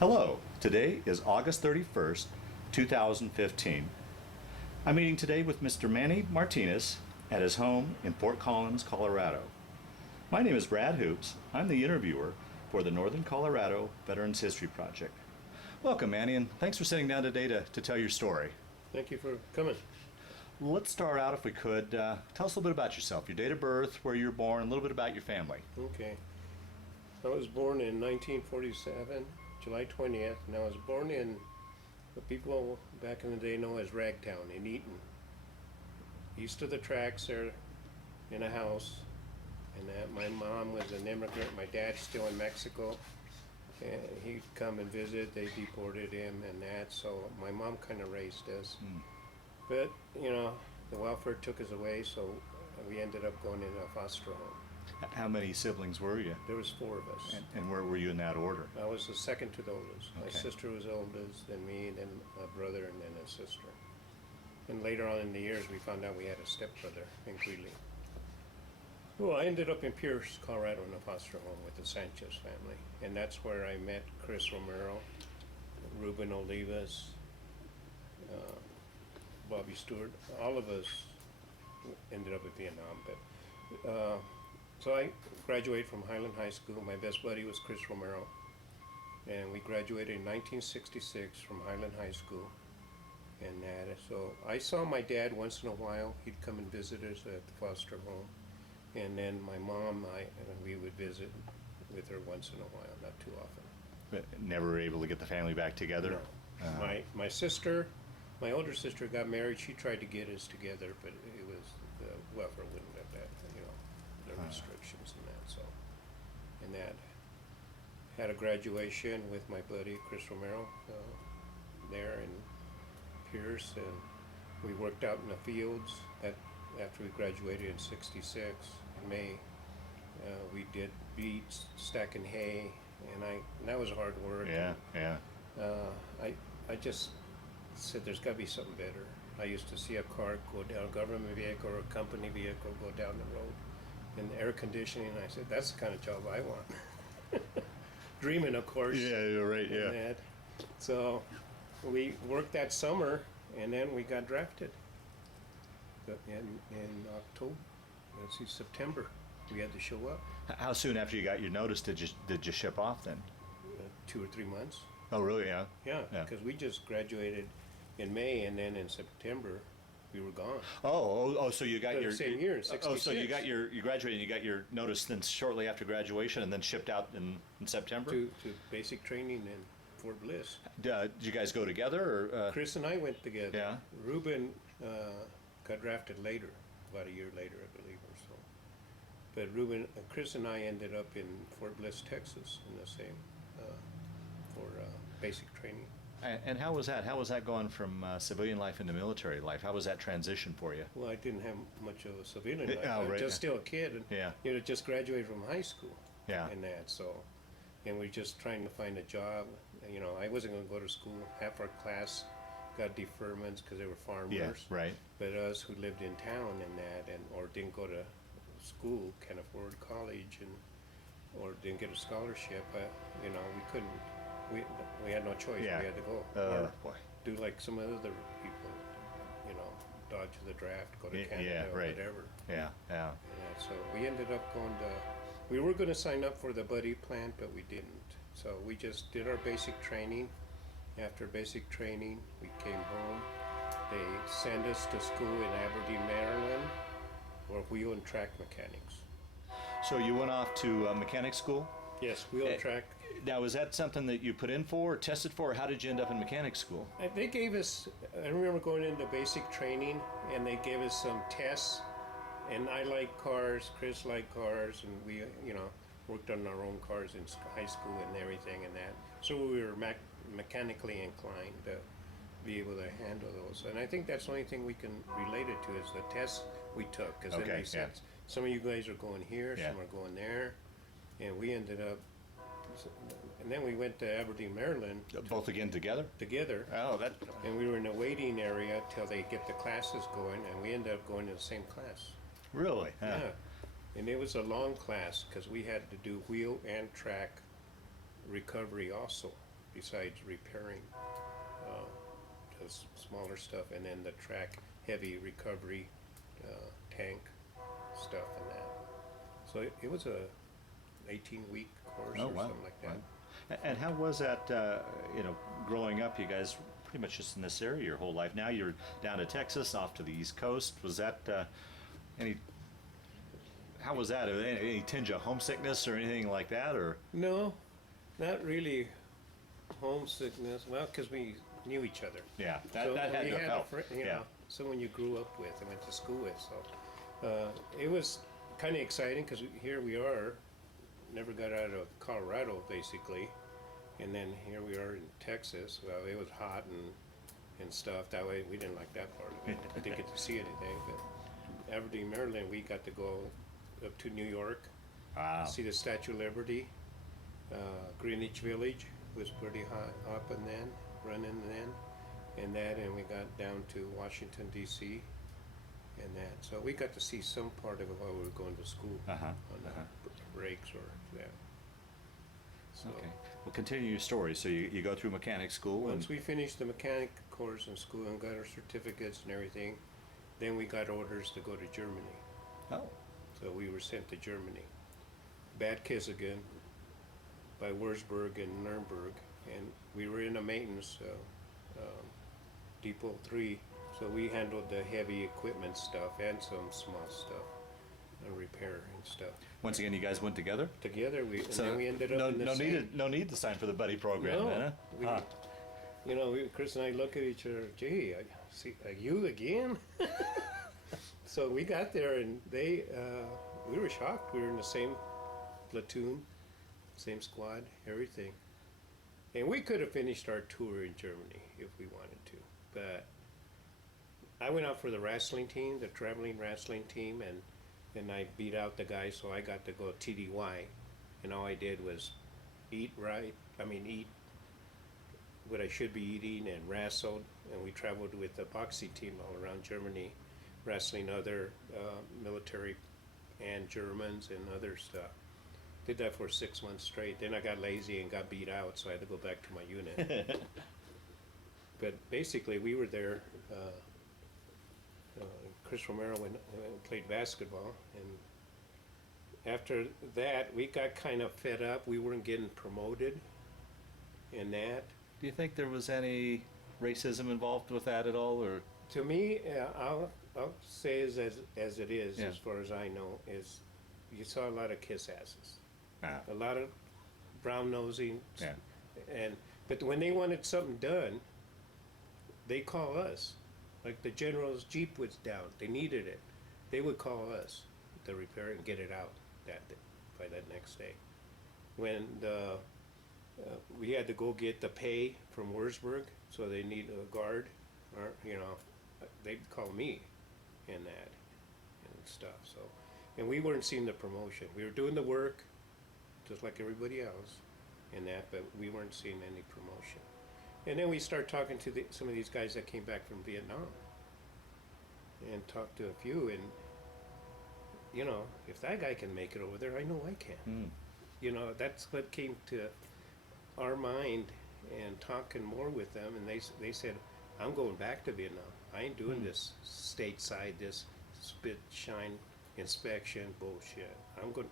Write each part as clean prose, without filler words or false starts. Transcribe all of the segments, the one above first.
Hello, today is August 31st, 2015. I'm meeting today with Mr. Manny Martinez at his home in Fort Collins, Colorado. My name is Brad Hoops. I'm the interviewer for the Northern Colorado Veterans History Project. Welcome, Manny, and thanks for sitting down today to tell your story. Thank you for coming. Let's start out, if we could. Tell us a little bit about yourself, your date of birth, where you were born, and a little bit about your family. Okay. I was born in 1947, July 20th, and I was born in what people back in the day know as Ragtown in Eaton. East of the tracks there, in a house, and that my mom was an immigrant, my dad's still in Mexico, and he'd come and visit, they deported him and that, so my mom kind of raised us. But, you know, the welfare took us away, so we ended up going in a foster home. How many siblings were you? There was 4 of us. And where were you in that order? I was the second to the oldest. My Okay. sister was oldest, then me, then a brother, and then a sister. And later on in the years, we found out we had a stepbrother in Greeley. Well, I ended up in Pierce, Colorado, in a foster home with the Sanchez family. And that's where I met Chris Romero, Ruben Olivas, Bobby Stewart. All of us ended up in Vietnam. But so I graduated from Highland High School. My best buddy was Chris Romero. And we graduated in 1966 from Highland High School. And that, so I saw my dad once in a while. He'd come and visit us at the foster home. And then my mom, we would visit with her once in a while, not too often. But never able to get the family back together? No. My sister, my older sister got married. She tried to get us together, but it was, the welfare wouldn't let that, you know, the restrictions and that, so. And that, had a graduation with my buddy Chris Romero there in Pierce, and we worked out in the fields after we graduated in '66 in May. We did beets, stacking hay, and that was hard work. Yeah, yeah. I just said there's got to be something better. I used to see a car go down, a government vehicle or a company vehicle go down the road, and the air conditioning. I said that's the kind of job I want. Dreaming, of course. Yeah, you're right. Yeah. That. So we worked that summer, and then we got drafted. In October, let's see, September, we had to show up. How soon after you got your notice did you ship off then? 2 or 3 months. Oh, really? Yeah. Yeah, because we just graduated in May, and then in September we were gone. So you got your same year in '66. Oh, so you graduated and you got your notice then shortly after graduation, and then shipped out in September to basic training in Fort Bliss. Did you guys go together, or? Chris and I went together. Yeah. Ruben got drafted later, about a year later, I believe, or so. But Chris and I ended up in Fort Bliss, Texas, in the same for basic training. And how was that? How was that going from civilian life into military life? How was that transition for you? Well, I didn't have much of a civilian life. Oh, I was right. just still a kid, and Yeah. you know, just graduated from high school. Yeah. And that, so, and we're just trying to find a job. You know, I wasn't going to go to school. Half our class got deferments because they were farmers. Yeah, right. But us who lived in town and that, or didn't go to school, can't afford college, or didn't get a scholarship, you know, we couldn't. We had no choice. Yeah. We had to go. Oh, boy. Do like some other people, you know, dodge the draft, go to Canada or right. whatever. Yeah, yeah. Yeah, so we ended up going to. We were going to sign up for the buddy plant, but we didn't. So we just did our basic training. After basic training, we came home. They sent us to school in Aberdeen, Maryland, for wheel and track mechanics. So you went off to mechanic school? Yes, wheel and track. Now, was that something that you put in for, or tested for, or how did you end up in mechanic school? They gave us, I remember going into basic training, and they gave us some tests, and I liked cars, Chris liked cars, and we, you know, worked on our own cars in high school and everything and that. So we were mechanically inclined to be able to handle those. And I think that's the only thing we can relate it to is the tests we took, because then they said, some of you guys are going here, some are going there, and we ended up. And then we went to Aberdeen, Maryland. Both again together? Together. Oh, that. And we were in a waiting area till they get the classes going, and we ended up going to the same class. Really? Yeah. And it was a long class because we had to do wheel and track recovery also. besides repairing just smaller stuff, and then the track heavy recovery tank stuff and that. So it was a 18-week course Oh, or wow. something like that. Wow. And how was that, growing up, you guys pretty much just in this area your whole life. Now you're down to Texas, off to the East Coast. Was that how was that? Any tinge of homesickness or anything like that, or? No, not really homesickness. Well, because we knew each other. Yeah, that So had we to had help. you Yeah. know, someone you grew up with and went to school with. So it was kind of exciting because here we are, never got out of Colorado basically, and then here we are in Texas. Well, it was hot and stuff. That way we didn't like that part of it. I didn't get to see anything. But Aberdeen, Maryland, we got to go up to New York, Wow. see the Statue of Liberty. Greenwich Village was pretty hot up and then, running then, and we got down to Washington D.C. and that. So we got to see some part of it while we were going to school Uh-huh. on the breaks or that. So Okay. Well, continue your story. So you go through mechanic school, and once we finished the mechanic course in school and got our certificates and everything, then we got orders to go to Germany. oh, So we were sent to Germany. Bad Kissingen by Wurzburg and Nuremberg, and we were in a maintenance Depot 3, so we handled the heavy equipment stuff and some small stuff and repair and stuff. once again, you guys went together. Together, and then we ended up in the same. No need to sign for the buddy program, No, then, huh? we, Huh. Chris and I look at each other. Gee, you again? So we got there, and we were shocked. We were in the same platoon, same squad, everything. And we could have finished our tour in Germany if we wanted to, but I went out for the wrestling team, the traveling wrestling team, and I beat out the guy, so I got to go TDY, and all I did was eat what I should be eating, and wrestled, and we traveled with the boxing team all around Germany, wrestling other military and Germans and other stuff. Did that for 6 months straight. Then I got lazy and got beat out, so I had to go back to my unit. But basically, we were there. Chris Romero went and played basketball, and after that, we got kind of fed up. We weren't getting promoted, and that. Do you think there was any racism involved with that at all, or? To me, I'll say as it is, Yeah. as far as I know, is you saw a lot of kiss asses, Ah, a lot of brown nosing, yeah. but when they wanted something done, they call us. Like the general's Jeep was down, they needed it, they would call us to repair it and get it out by that next day. When we had to go get the pay from Wurzburg, so they need a guard, or they'd call me in that and stuff. So, and we weren't seeing the promotion. We were doing the work just like everybody else in that, but we weren't seeing any promotion. And then we start talking to some of these guys that came back from Vietnam, and talked to a few, and if that guy can make it over there, I know I can. Mm. That's what came to our mind, and talking more with them, and they said, I'm going back to Vietnam. I ain't doing this stateside, this spit shine inspection bullshit.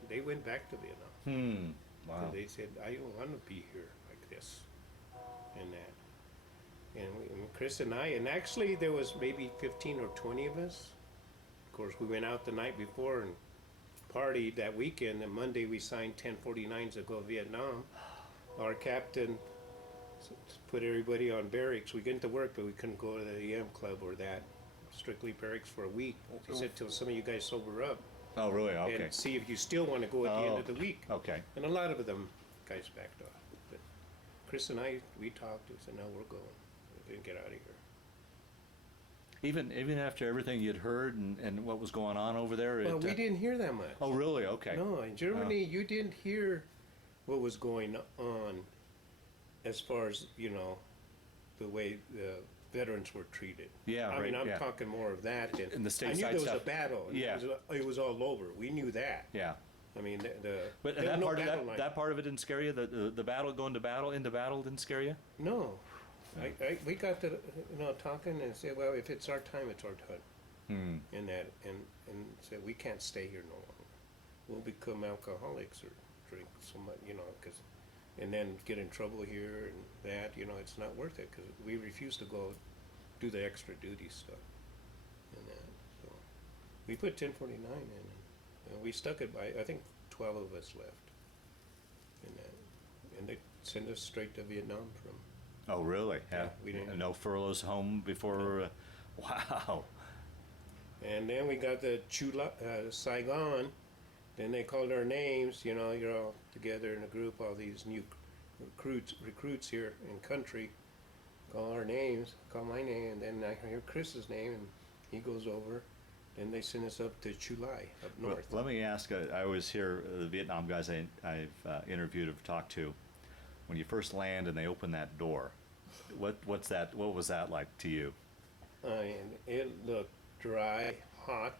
They went back to Vietnam. Wow. And they said, I don't want to be here like this and that. And Chris and I, and actually there was maybe 15 or 20 of us. Of course, we went out the night before and partied that weekend, and Monday we signed 1049s to go to Vietnam. Our captain put everybody on barracks. We get to work, but we couldn't go to the EM club or that. Strictly barracks for a week. He said, till some of you guys sober up. Oh, really? Okay. And see if you still want to go at the end of the week. Okay. And a lot of them guys backed off. But Chris and I, we talked. We said, no, we're going. We didn't get out of here. Even after everything you'd heard and what was going on over there? Well, we didn't hear that much. Oh, really? Okay. No, in Germany, you didn't hear what was going on as far as, the way the veterans were treated. Yeah, I mean, right, I'm yeah. talking more of that. And the I knew stateside there was stuff. a battle. And Yeah. it was all over. We knew that. Yeah. I mean, But there that was no part of battle line. that part of it didn't scare you. The battle, going to battle, into battle, didn't scare you. No, we got to talking and said, well, if it's our time, it's our time. And said we can't stay here no longer. We'll become alcoholics or drink so much, and then get in trouble here and that. It's not worth it because we refuse to go do the extra duty stuff and that. So we put 1049 in, and we stuck it by. I think 12 of us left, and they sent us straight to Vietnam from. Oh, really? Yeah, we didn't. No furloughs home before. Wow. And then we got the Chu Lai, Saigon. Then they called our names. You're all together in a group. All these new recruits here in country. Call our names. Call my name, and then I hear Chris's name, and he goes over. Then they send us up to Chu Lai, up north. Well, let me ask. I always hear the Vietnam guys I've interviewed have talked to. When you first land and they open that door, what's that? What was that like to you? And it looked dry, hot,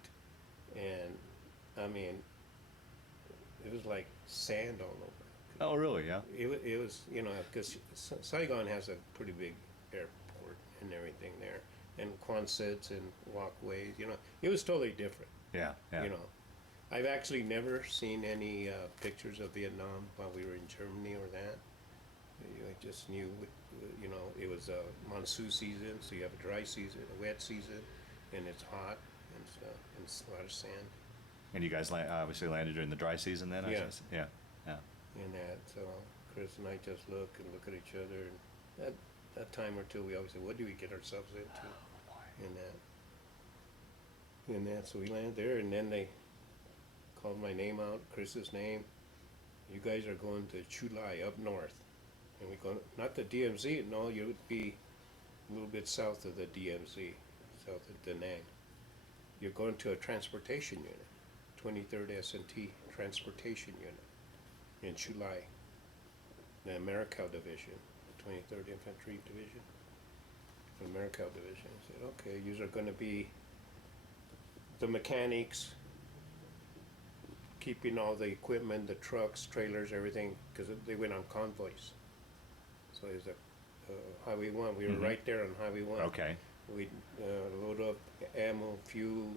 and I mean, it was like sand all over. Oh, really? Yeah. It was, because Saigon has a pretty big airport and everything there, and Quonsets and walkways. It was totally different. Yeah. Yeah. I've actually never seen any pictures of Vietnam while we were in Germany or that. I just knew, it was a monsoon season, so you have a dry season, a wet season, and it's hot and stuff, and it's a lot of sand. And you guys obviously landed during the dry season then? I Yeah. guess? Yeah. Yeah. And that, so Chris and I just look at each other, and that time or two we always say, what do we get ourselves into? And that, so we landed there, and then they called my name out, Chris's name. You guys are going to Chu Lai up north. And we go, not the DMZ, no, you would be a little bit south of the DMZ, south of Da Nang. You're going to a transportation unit, 23rd S&T Transportation Unit in Chu Lai, the Americal Division, 23rd Infantry Division, the Americal Division. I said, okay, you are going to be the mechanics, keeping all the equipment, the trucks, trailers, everything, because they went on convoys. So it was a Highway 1. We were right there on Highway 1. Okay. We'd load up ammo, fuel,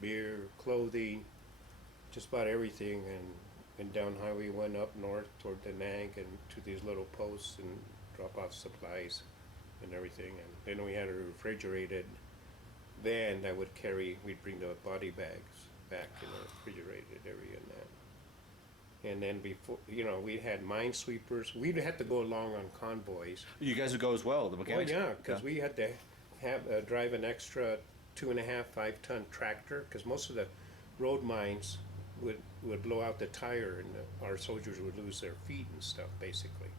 beer, clothing, just about everything, and down Highway 1 up north toward Da Nang and to these little posts and drop off supplies and everything. And then we had a refrigerated van that would we'd bring the body bags back in the refrigerated area and that. And then before, we had minesweepers. We'd have to go along on convoys. You guys would go as well, the mechanics? Oh, yeah, because we had to drive an extra 2.5, 5-ton tractor, because most of the road mines would blow out the tire, and our soldiers would lose their feet and stuff, basically,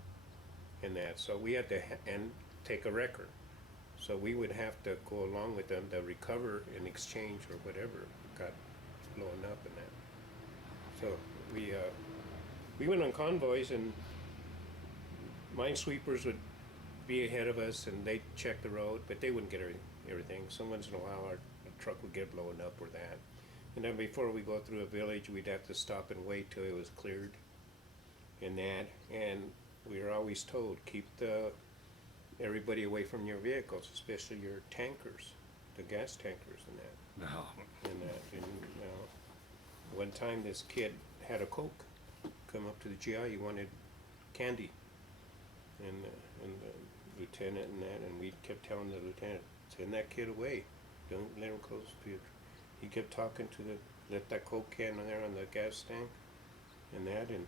and that. So we had to and take a record. So we would have to go along with them to recover in exchange or whatever got blown up and that. So we went on convoys, and minesweepers would be ahead of us, and they'd check the road, but they wouldn't get everything. Some once in a while, our truck would get blown up or that. And then before we go through a village, we'd have to stop and wait till it was cleared and that. And we were always told, keep everybody away from your vehicles, especially your tankers, the gas tankers and that. No. And one time this kid had a Coke come up to the GI. He wanted candy, and the lieutenant and that, and we kept telling the lieutenant, send that kid away, don't let him close to you. He kept talking to let that Coke can there on the gas tank and that, and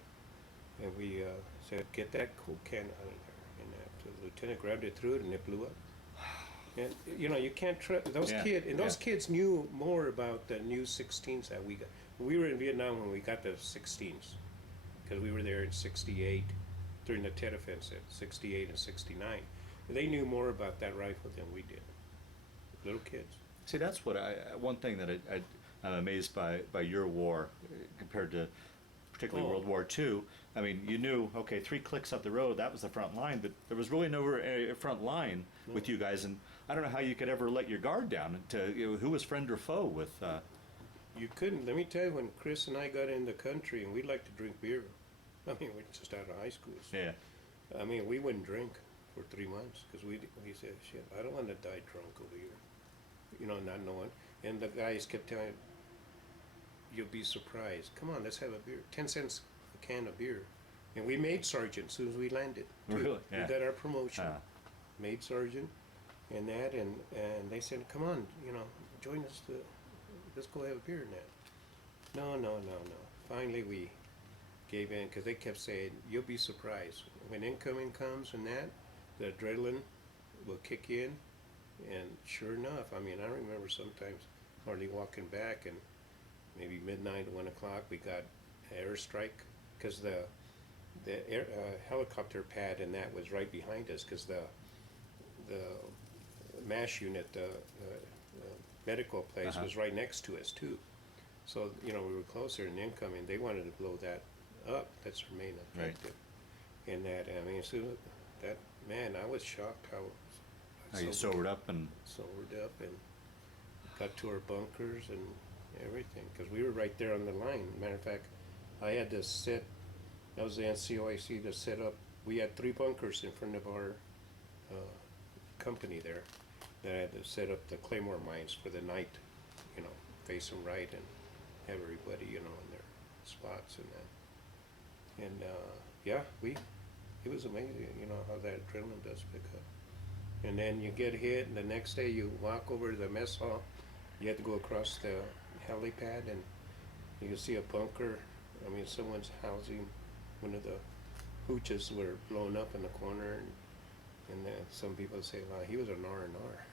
we said, get that Coke can out of there, and that. So the lieutenant grabbed it, threw it, and it blew up. And you can't trust those kids. And those kids knew more about the new 16s that we got. We were in Vietnam when we got the 16s, because we were there in '68 during the Tet Offensive, '68 and '69. They knew more about that rifle than we did. Little kids. See, that's what one thing that I'm amazed by your war compared to particularly World War II. I mean, you knew, okay, 3 clicks up the road, that was the front line, but there was really no front line with you guys, and I don't know how you could ever let your guard down to who was friend or foe with You couldn't. Let me tell you, when Chris and I got in the country, and we liked to drink beer. I mean, we're just out of high school. So, Yeah. I mean, we wouldn't drink for 3 months because we said, shit, I don't want to die drunk over here. You know, not knowing. And the guys kept telling, you'll be surprised. Come on, let's have a beer. 10 cents a can of beer. And we made sergeant as soon as we landed. Too. Really? Yeah. We got our promotion. Uh, Made sergeant and that, and they said, come on, you know, join us to, let's go have a beer and that. No. Finally, we gave in because they kept saying, you'll be surprised. When incoming comes and that, the adrenaline will kick in. And sure enough, I mean, I remember sometimes hardly walking back, and maybe midnight, 1 o'clock, we got airstrike because the helicopter pad and that was right behind us because the MASH unit, the medical place was right next to us too. So, you know, we were closer and incoming. They wanted to blow that up. That's their main objective. Right. And that, I mean, so that, man, I was shocked how you sobered up and got to our bunkers and everything, because we were right there on the line. Matter of fact, I had to set, that was the NCOIC to set up, we had 3 bunkers in front of our company there that I had to set up the claymore mines for the night, you know, face them right and have everybody, you know, in their spots and that. And yeah, it was amazing, you know, how that adrenaline does pick up. And then you get hit, and the next day you walk over to the mess hall. You have to go across the helipad, and you can see a bunker. I mean, someone's housing. One of the hooches were blown up in the corner, and then some people say, "Well, he was an R&R.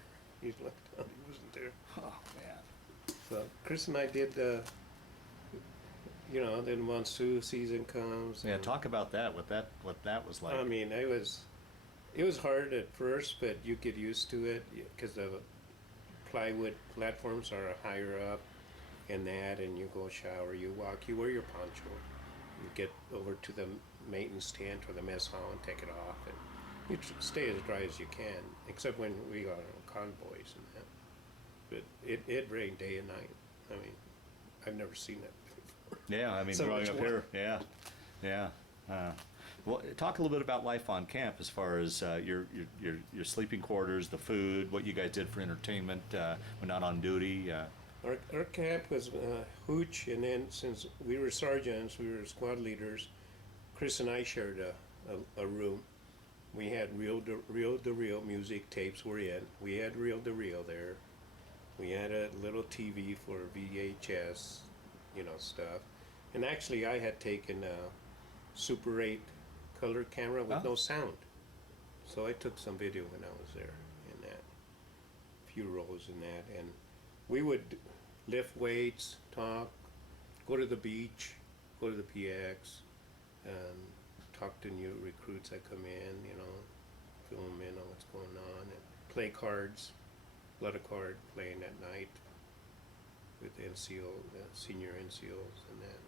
He's left out. He wasn't there." oh man. So Chris and I did the, you know, then monsoon season comes. Yeah, talk about that. What that was like. I mean, it was hard at first, but you get used to it because the plywood platforms are higher up and that, and you go shower, you walk, you wear your poncho, you get over to the maintenance tent or the mess hall and take it off, and you stay as dry as you can, except when we got on convoys and that. But it rained day and night. I mean, I've never seen that before. Yeah, I mean, So growing much up water. here, yeah. Well, talk a little bit about life on camp as far as your sleeping quarters, the food, what you guys did for entertainment when not on duty. Our camp was hooch, and then since we were sergeants, we were squad leaders. Chris and I shared a room. We had reel-to-reel music tapes were in. We had reel-to-reel there. We had a little TV for VHS, you know, stuff. And actually, I had taken a Super 8 color camera with no sound. So I took some video when I was there in that, few rolls in that, and we would lift weights, talk, go to the beach, go to the PX, talk to new recruits that come in, you know, fill them in on what's going on, and play cards, a lot of card playing at night with NCO, senior NCOs and that.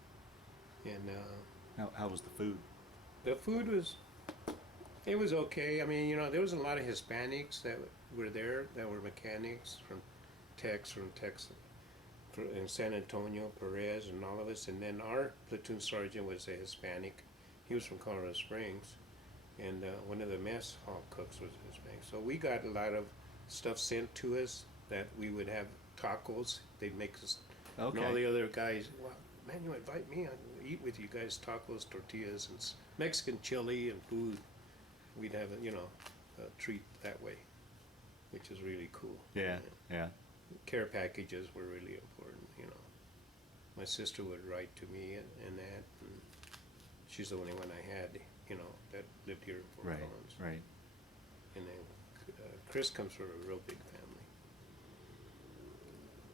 And How was the food? the food it was okay. I mean, you know, there was a lot of Hispanics that were there that were mechanics from Texas, in San Antonio, Perez, and all of us. And then our platoon sergeant was a Hispanic. He was from Colorado Springs. And one of the mess hall cooks was Hispanic. So we got a lot of stuff sent to us that we would have tacos. They'd make us, Okay. and all the other guys, well, man, you invite me, I'll eat with you guys, tacos, tortillas, and Mexican chili and food. We'd have a, you know, a treat that way, which is really cool. Yeah. Care packages were really important, you know. My sister would write to me and that, and she's the only one I had, you know, that lived here in Fort Collins. Right. And then Chris comes from a real big family.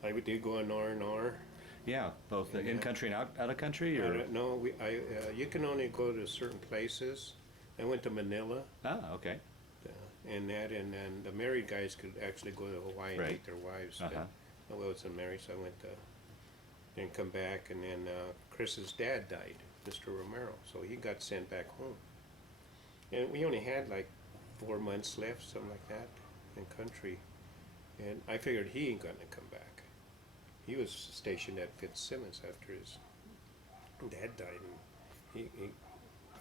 I did go on R&R. Yeah, both in country and out of country, I or don't know, you can only go to certain places. I went to Manila. Okay. And that, and then the married guys could actually go to Hawaii and Right. meet their wives. Uh-huh. But I wasn't married, so I went to, then come back, and then Chris's dad died, Mr. Romero, so he got sent back home. And we only had like 4 months left, something like that, in country. And I figured he ain't gonna come back. he was stationed at Fitzsimmons after his dad died, and he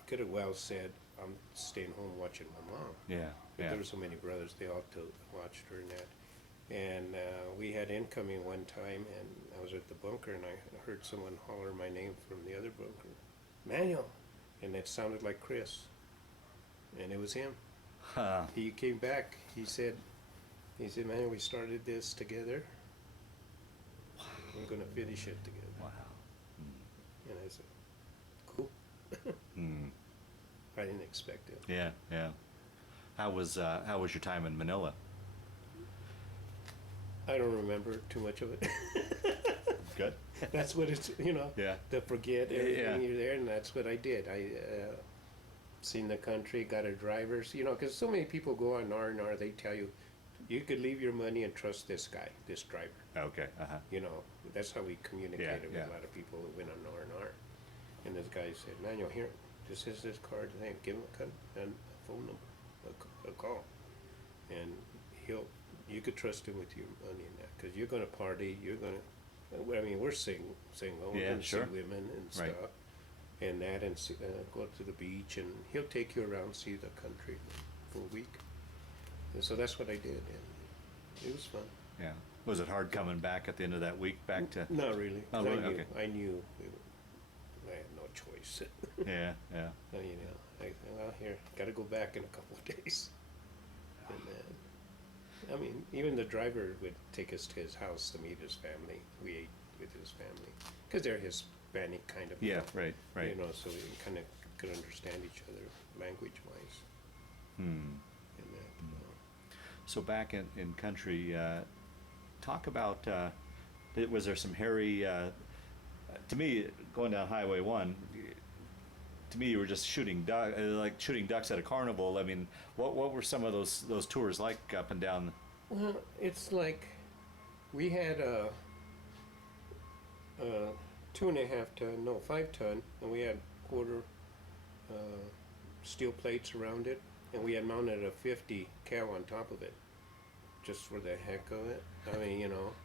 could have well said, "I'm staying home watching my mom." Yeah. But Yeah. there were so many brothers, they all to watch during that. And we had incoming one time, and I was at the bunker, and I heard someone holler my name from the other bunker, Manuel, and it sounded like Chris, and it was him. Huh. He came back. He said, Manuel, we started this together. We're gonna finish it together. Wow. And I said, cool. Hmm. I didn't expect it. Yeah. Yeah. How was your time in Manila? I don't remember too much of it. Good. That's what it's, Yeah. to forget everything Yeah. you're there, and that's what I did. I seen the country, got a driver's, because so many people go on R&R, they tell you, you could leave your money and trust this guy, this driver. Okay. Uh-huh. That's how we communicated Yeah. with a lot of people that went on R&R. And this guy said, Manuel, here, this is this card, thing. Give him a phone number, a call. And you could trust him with your money in that, because you're going to party, we're single, we're Yeah, going to sure. see women and Right. stuff, and that, and go to the beach, and he'll take you around, see the country for a week. And so that's what I did, and it was fun. Yeah. Was it hard coming back at the end of that week back to? Not really. 'Cause Oh, really? Okay. I knew I had no choice. Yeah. Yeah. Here, got to go back in a couple of days. And then, even the driver would take us to his house to meet his family. We ate with his family because they're Hispanic kind of. Yeah. Right. Right. So we kind of could understand each other language-wise. Hmm. And that. So back in country, talk about, was there some hairy, to me, going down Highway 1, to me you were just shooting like shooting ducks at a carnival. I mean, what were some of those tours like up and down? Well, it's like we had a 2.5 ton, no, 5 ton, and we had quarter steel plates around it, and we had mounted a 50 cal on top of it, just for the heck of it.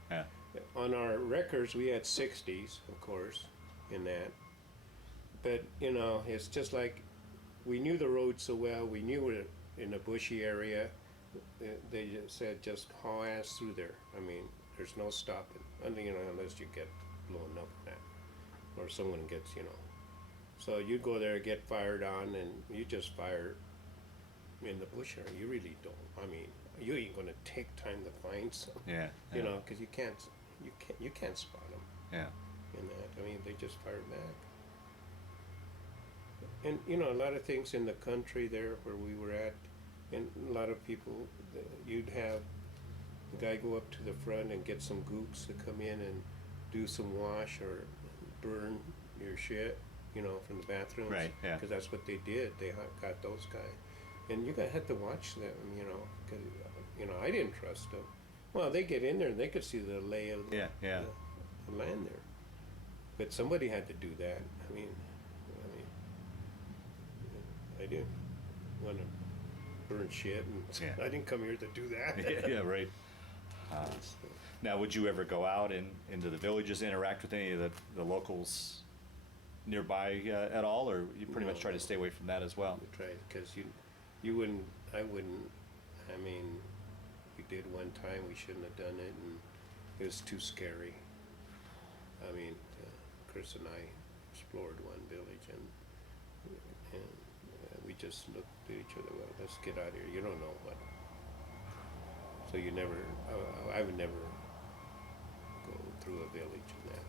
Yeah. On our records we had 60s, of course, in that. But it's just like we knew the road so well. We knew we were in a bushy area. They just said just haul ass through there. There's no stopping, unless you get blown up in that, or someone gets. So you go there, get fired on, and you just fire in the bush area. You really don't. You ain't gonna take time to find some. Yeah. Because you can't spot them Yeah. in that. They just fire back. And a lot of things in the country there where we were at, and a lot of people, you'd have the guy go up to the front and get some gooks to come in and do some wash or burn your shit, from the bathrooms. Right. Yeah. Because that's what they did. They got those guys, and you had to watch them, because I didn't trust them. Well, they get in there and they could see the lay of Yeah. Yeah. the land there, but somebody had to do that. I didn't want to burn shit, and Yeah. I didn't come here to do that. Yeah. Yeah. Right. Now, would you ever go out into the villages, interact with any of the locals nearby at all, or you pretty much try to stay away from that as well? We tried, because you wouldn't, I wouldn't. We did one time. We shouldn't have done it, and it was too scary. Chris and I explored one village, and we just looked at each other. Well, let's get out of here. You don't know what. So you never. I would never go through a village in that.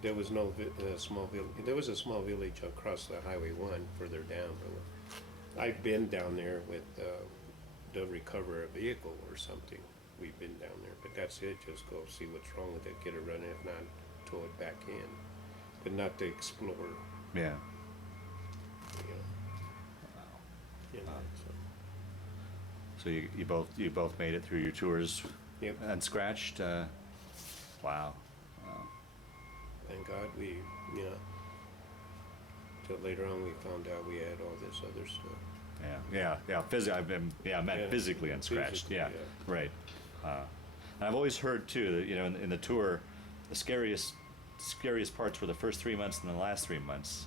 There was no small village. There was a small village across the Highway 1 further down. I've been down there with to recover a vehicle or something. We've been down there, but that's it. Just go see what's wrong with it, get it running. If not, tow it back in, but not to explore. Yeah. So you both made it through your tours. Yep. Unscratched. Wow. Thank God till later on we found out we had all this other stuff. Yeah. I meant physically unscratched. Physically, yeah. Right. And I've always heard too that in the tour, the scariest parts were the first 3 months and the last 3 months,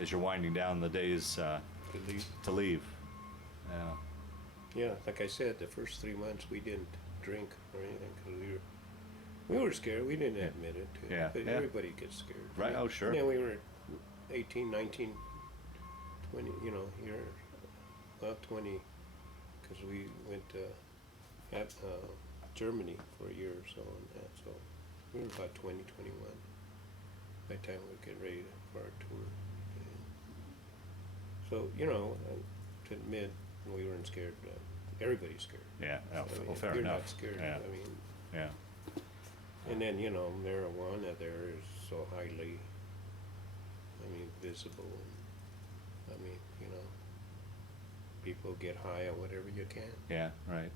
as you're winding down the days To leave. to leave. Yeah. Yeah, like I said, the first 3 months we didn't drink or anything because we were scared. We didn't admit it. Yeah, But yeah. everybody gets scared. Right, oh, sure. And then we were 18, 19, 20, you know, here, about 20, because we went to Germany for a year or so and that. So we were about 20, 21 by the time we get ready for our tour. And so, you know, to admit we weren't scared. Everybody's scared. Yeah, I oh, mean, well, if fair you're enough. not scared. Yeah, I mean, yeah, and then, you know, marijuana there is so highly, I mean, visible. And, I mean, you know, people get high on whatever you can. yeah, right,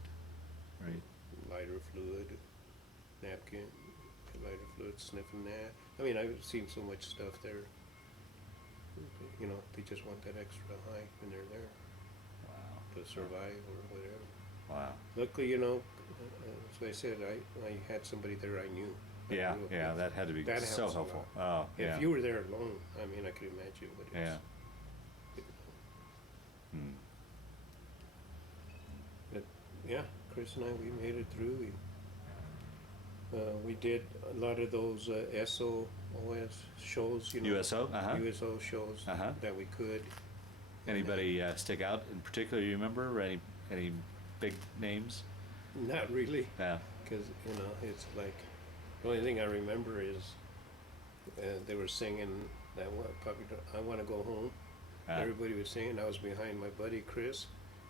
right. Lighter fluid, napkin, lighter fluid, sniffing that. I mean, I've seen so much stuff there. You know, they just want that extra high when they're there Wow, to survive or whatever. wow. Luckily, you know, as I said, I had somebody there I knew. I Yeah, grew up yeah, with. that had to be That so helps a helpful. lot. Oh, yeah. If you were there alone, I mean, I could imagine what it's. Yeah. it- Hmm. But yeah, Chris and I, we made it through. We did a lot of those SOS shows, you know. USO, USO shows Uh-huh. that we could. Anybody stick out in particular you remember, or any big names? Not really, Yeah, because, you know, it's like, the only thing I remember is they were singing that one, I Want to Go Home. Everybody was singing. I was behind my buddy Chris,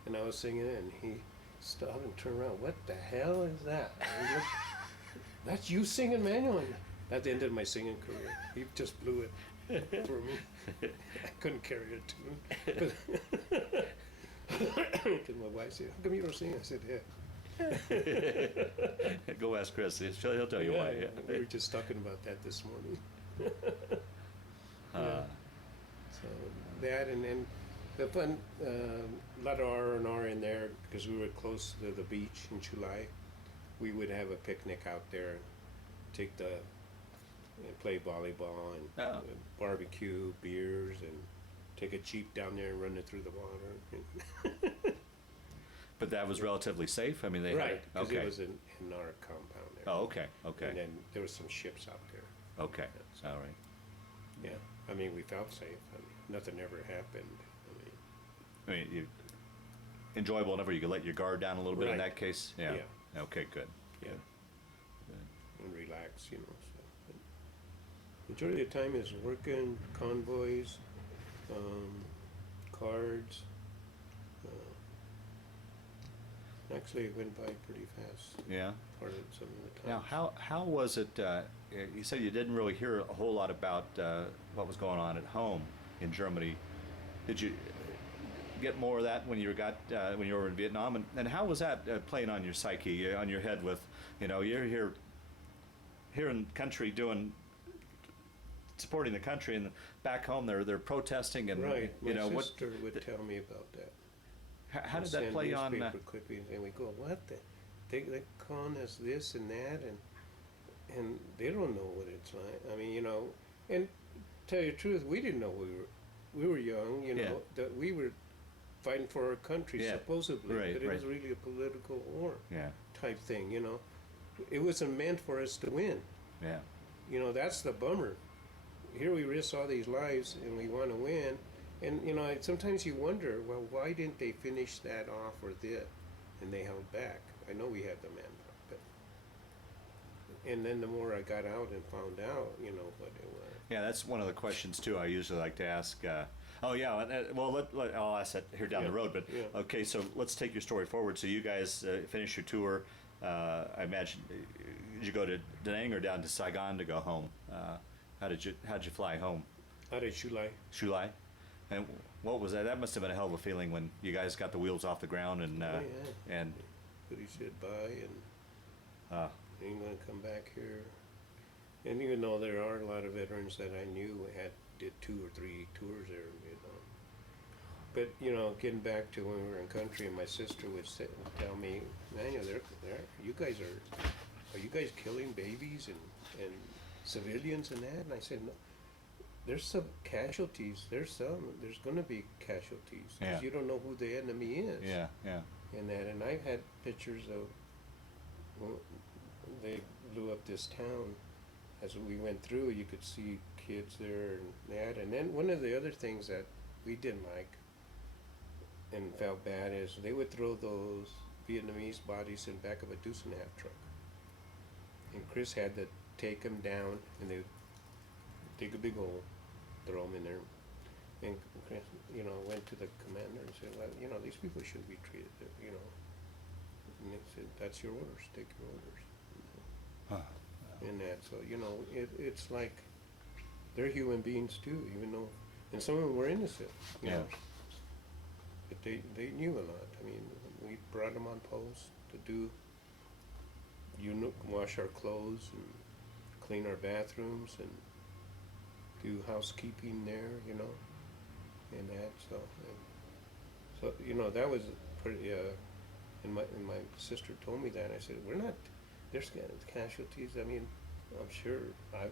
and I was singing it, and he stopped and turned around. What the hell is that? And he looked, that's you singing, Manuel? And that ended my singing career. He just blew it for me. I couldn't carry a tune. Because my wife said, "How come you don't sing?" I said, "Yeah." go ask Chris. He'll tell you why. Yeah, Yeah. we were just talking about that this morning. Uh, So that, and then the fun, a lot of R&R in there because we were close to the beach in Chu Lai. We would have a picnic out there, take and play volleyball and Oh. barbecue, beers, and take a Jeep down there and run it through the water. but that was relatively safe. I mean, they Right, had because okay. it was in our compound there. Oh, okay, okay, And then there was some ships out there. okay. All right. Yeah, I mean, we felt safe. I mean, nothing ever happened. I mean, enjoyable enough where you could let your guard down a little bit in Right. that case. Yeah. Yeah. Okay. Good. Yeah. Good. And relax, you know. So, but majority of the time is working, convoys, cards. Actually, it went by pretty fast. Yeah. Part of some of the time. Now, how was it? You said you didn't really hear a whole lot about what was going on at home in Germany. Did you get more of that when you were in Vietnam? And how was that playing on your psyche, on your head? With you're here in the country supporting the country, and back home they're protesting and Right. My what. sister would tell me about that. How did Send that play on? newspaper clippings, and we go, what the? They calling us this and that, and they don't know what it's like. I mean, and tell you the truth, we didn't know we were young, Yeah. that we were fighting for our country Yeah. supposedly, Right, but it was right. really a political war Yeah. type thing. It wasn't meant for us to win. Yeah. That's the bummer. Here we risk all these lives and we want to win. And, sometimes you wonder, well, why didn't they finish that off or this? And they held back. I know we had the manpower, but. And then the more I got out and found out, what it was. Yeah, that's one of the questions too. I usually like to ask. Well, I'll ask that here down the Yeah, road. But yeah. okay, so let's take your story forward. So you guys finished your tour. I imagine did you go to Da Nang or down to Saigon to go home? How'd you fly home? Out of Chu Lai. Chu Lai. And what was that? That must have been a hell of a feeling when you guys got the wheels off the ground and Oh, yeah. and But he said bye and uh, ain't gonna come back here. And even though there are a lot of veterans that I knew did 2 or 3 tours there in Vietnam. But, getting back to when we were in country, and my sister would tell me, Manuel, you guys are are you guys killing babies and civilians and that? And I said, no, there's some casualties. There's going to be casualties because Yeah. you don't know who the enemy is. Yeah, yeah. And that, and I've had pictures of when they blew up this town. As we went through, you could see kids there and that. And then one of the other things that we didn't like and felt bad is they would throw those Vietnamese bodies in the back of a deuce-and-a-half truck. And Chris had to take them down, and they would dig a big hole, throw them in there. And Chris, went to the commander and said, well, these people shouldn't be treated, and they said, that's your orders, take your orders. Huh. And that, so, it's like, they're human beings too, even though, and some of them were innocent, you know. But they knew a lot. I mean, we brought them on post to do, wash our clothes and clean our bathrooms and do housekeeping there, and that, so, that was pretty, and my sister told me that, and I said, there's casualties. I mean, I'm sure, I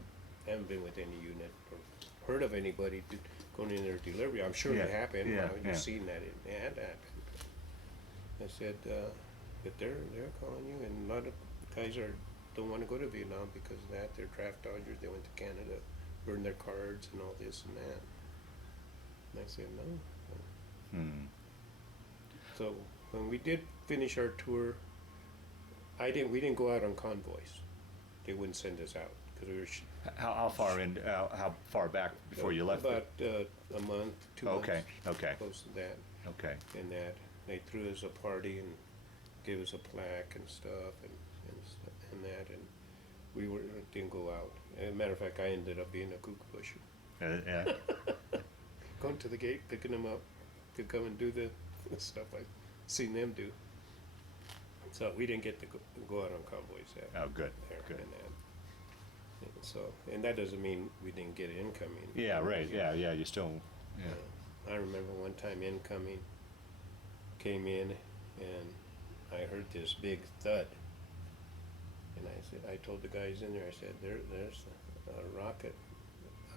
haven't been with any unit or heard of anybody going in there delivery. I'm sure it happened. Yeah, I've just seen that it had happened. I said, but they're calling you, and a lot of guys don't want to go to Vietnam because of that. They're draft dodgers. They went to Canada, burned their cards and all this and that. And I said, no. So when we did finish our tour, we didn't go out on convoys. They wouldn't send us out because we were. How far back before you left? About a month, 2 months. Okay. Close to that. Okay. And that they threw us a party and gave us a plaque and stuff and that, and we didn't go out. As a matter of fact, I ended up being a kook pusher. Yeah. Going to the gate, picking them up to come and do the stuff I've seen them do. So we didn't get to go out on convoys yet. Oh, good. There Good. and that. And so, and that doesn't mean we didn't get incoming. Yeah. Right. Yeah. You still. Yeah. I remember one time incoming came in, and I heard this big thud. And I told the guys in there, I said, there's a rocket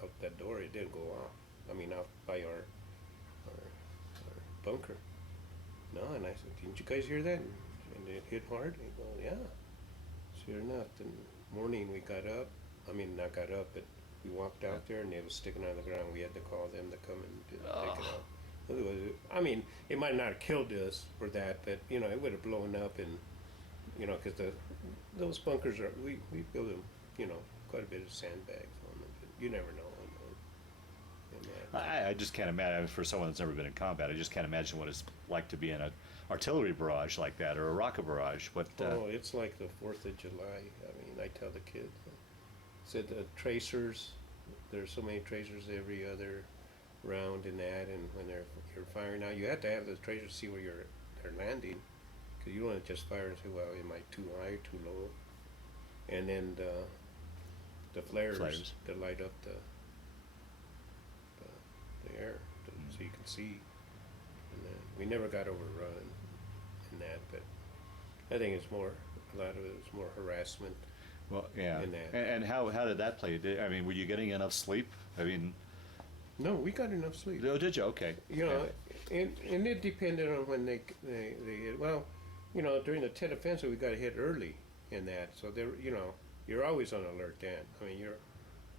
out that door. It didn't go off. I mean, out by our bunker. No, and I said, didn't you guys hear that? And it hit hard. And he goes, yeah. Sure enough, the morning we got up. I mean, not got up, but we walked out there, and it was sticking on the ground. We had to call them to come and take it out. Otherwise, I mean, it might not have killed us for that, but it would have blown up, and because those bunkers are we build them, quite a bit of sandbags on them. But you never know. I just can't imagine, for someone that's never been in combat, I just can't imagine what it's like to be in an artillery barrage like that, or a rocket barrage. It's like the 4th of July. I mean, I tell the kids, said the tracers, there's so many tracers every other round in that, and when you're firing out, you have to have the tracers see where they're landing, because you don't want to just fire and say, well, am I too high, too low? And then the flares that light up the air, so you can see. And then we never got overrun in that, but I think a lot of it was more harassment. Well, yeah. In that. And how did that play? I mean, were you getting enough sleep? I mean. No, we got enough sleep. Oh, did you? Okay. And it depended on when they hit. Well, during the Tet Offensive, we got hit early in that, so there, you're always on alert then. I mean, you're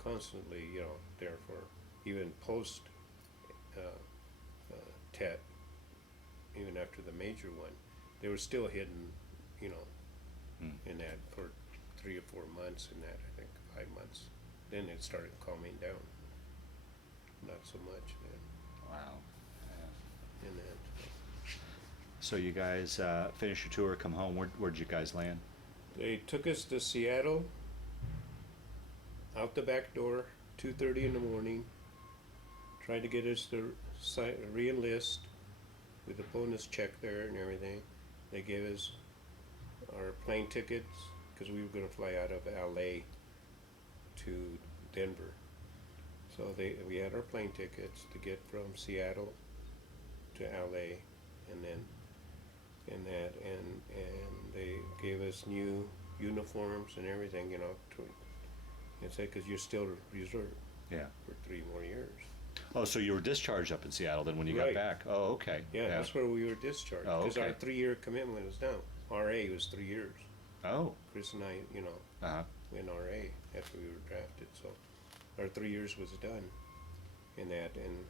constantly, there for even post Tet, even after the major one, they were still hitting, in that for 3 or 4 months in that, I think 5 months. Then it started calming down. Not so much then. Wow. Yeah. In that. So you guys finish your tour, come home. Where'd you guys land? They took us to Seattle, out the back door, 2:30 in the morning. Tried to get us to re-enlist with a bonus check there and everything. They gave us our plane tickets because we were going to fly out of LA to Denver. So we had our plane tickets to get from Seattle to LA, and then and they gave us new uniforms and everything, you know, and say, because you're still reserved Yeah. for 3 more years. Oh, so you were discharged up in Seattle then when you got Right. back? Oh, okay. Yeah, that's where we were discharged. Oh, Because our okay. 3-year commitment was done. RA was 3 years. Oh. Chris and I, you know, Uh-huh. in RA after we were drafted. So our 3 years was done in that, and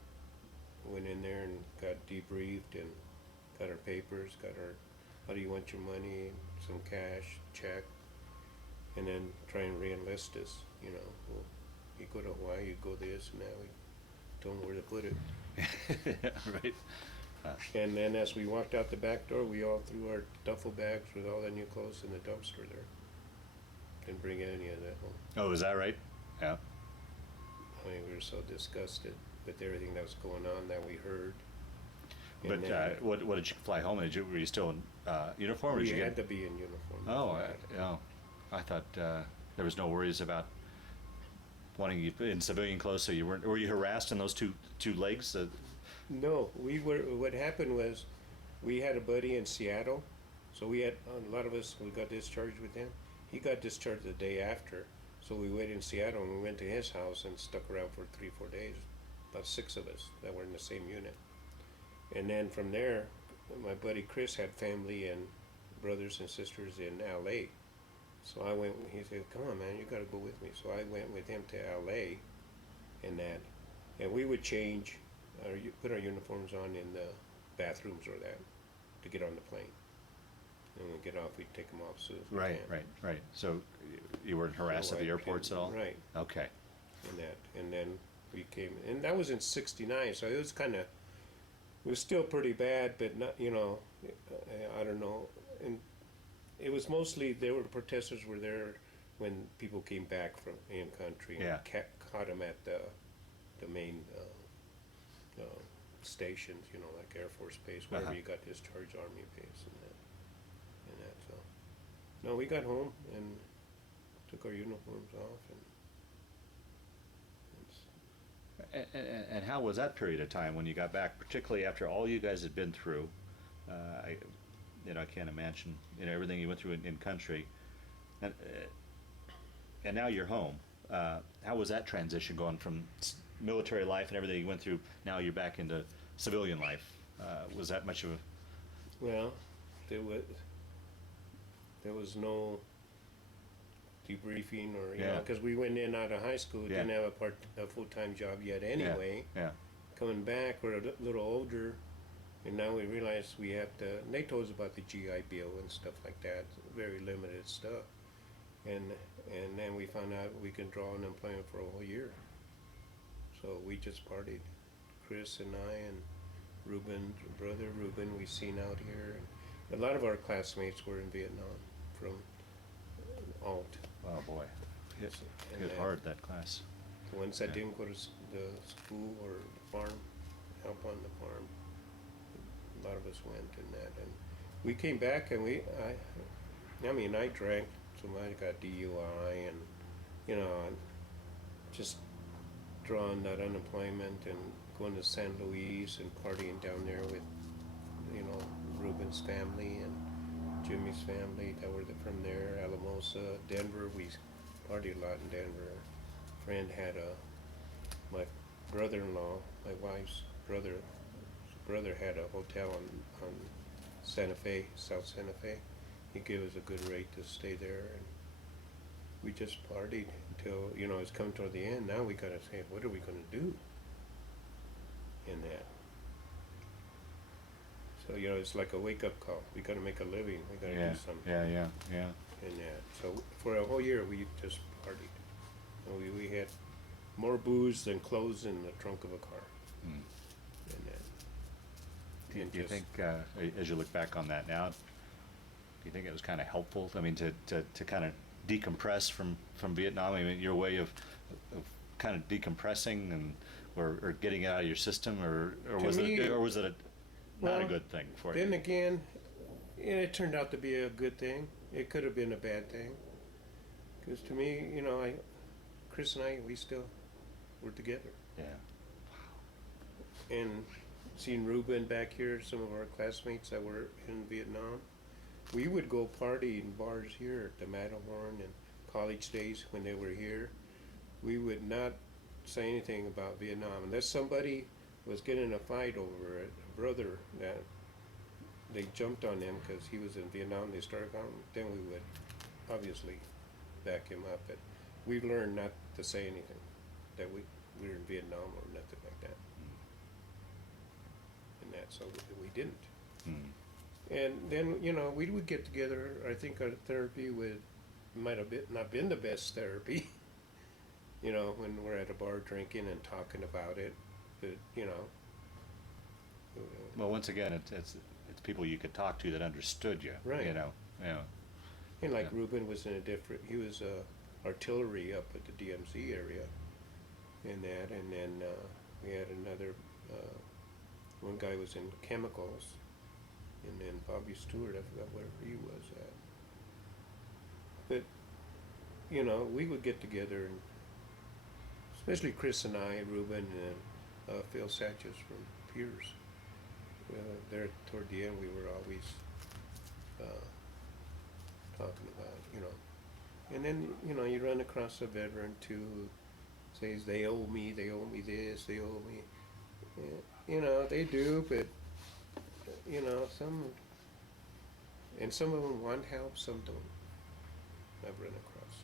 went in there and got debriefed and got our papers, got our, how do you want your money, some cash, check, and then try and re-enlist us, you know. Well, you go to Hawaii, you go this and that, we don't know where to put it. Right. And then as we walked out the back door, we all threw our duffel bags with all the new clothes in the dumpster there. Didn't bring any of that home. Oh, is that right? Yeah. I mean, we were so disgusted with everything that was going on that we heard. But And then what did you fly home? Were you still in uniform? Or we did you had get? to be in uniform. Oh, I thought there was no worries about wanting you in civilian clothes, so you weren't. Were you harassed in those two legs? No, we were. What happened was, we had a buddy in Seattle, so we had a lot of us. We got discharged with him. He got discharged the day after, so we waited in Seattle and we went to his house and stuck around for 3-4 days. About 6 of us that were in the same unit, and then from there, my buddy Chris had family and brothers and sisters in L.A. So I went. He said, "Come on, man, you got to go with me." So I went with him to L.A. and that, and we would change. Put our uniforms on in the bathrooms or that to get on the plane. And when we get off, we'd take them off soon as we Right, can. right. So you weren't harassed So at the I- airports at all? Right, Okay. and that, and then we came, and that was in '69, so it was kind of, it was still pretty bad, but not, you know, I don't know, and it was mostly, protesters were there when people came back from in country and Yeah. caught them at the main stations, you know, like Air Force Base, wherever Uh-huh. you got discharged, Army Base, and that. So, no, we got home and took our uniforms off, and And how was that period of time when you got back, particularly after all you guys had been through? I can't imagine, everything you went through in country, and now you're home. How was that transition going from military life and everything you went through? Now you're back into civilian life. Was that much of a? well, there was no debriefing or you know, Yeah. because we went in out of high school, Yeah. didn't have a full-time job yet anyway. Yeah. Coming back, we're a little older, and now we realize we have to. And they told us about the GI Bill and stuff like that, very limited stuff, and then we found out we can draw unemployment for a whole year. So we just partied, Chris and I and Ruben, brother Ruben, we seen out here. And a lot of our classmates were in Vietnam from alt. Oh boy, hit And hard that class. The ones that Yeah. didn't go to the school or farm, help on the farm. A lot of us went in that, and we came back and I drank, so I got DUI and, you know, just drawing that unemployment and going to San Luis and partying down there with, you know, Ruben's family and Jimmy's family that were from there, Alamosa, Denver. We partied a lot in Denver. Friend had my brother-in-law, my wife's brother had a hotel on Santa Fe, South Santa Fe. He gave us a good rate to stay there, and we just partied until, you know, it's come toward the end. Now we gotta say, what are we gonna do in that? So, you know, it's like a wake-up call. We gotta make a living. We gotta Yeah, do something yeah. in that. So for a whole year, we just partied. And we had more booze than clothes in the trunk of a car. Mm. In that. Do And you just- think, as you look back on that now, do you think it was kind of helpful? I mean, to kind of decompress from Vietnam. I mean, your way of kind of decompressing and or getting it out of your system, or To was me, it not a well, good thing for Then you? again, it turned out to be a good thing. It could have been a bad thing. Because to me, you know, Chris and I, we still were together. Yeah. And seeing Ruben back here, some of our classmates that were in Vietnam, we would go party in bars here at the Matterhorn and college days when they were here. We would not say anything about Vietnam unless somebody was getting in a fight over it, a brother that they jumped on him because he was in Vietnam. They started on, then we would obviously back him up. But we learned not to say anything that we were in Vietnam or nothing like that. And that, so we didn't. And then, you know, we would get together. I think our therapy might have not been the best therapy, you know, when we're at a bar drinking and talking about it. But, you know. Well, once again, it's people you could talk to that understood you. Right. You know. Yeah. And like Yeah. Ruben was he was artillery up at the DMZ area and that. And then we had another, one guy was in chemicals. And then Bobby Stewart, I forgot where he was at. But, you know, we would get together, and especially Chris and I, Ruben, and Phil Satches from Pierce. There toward the end, we were always talking about, you know. And then, you know, you run across a veteran too who says, they owe me this, they owe me. You know, they do, but you know, some of them want help, some don't. I've run across,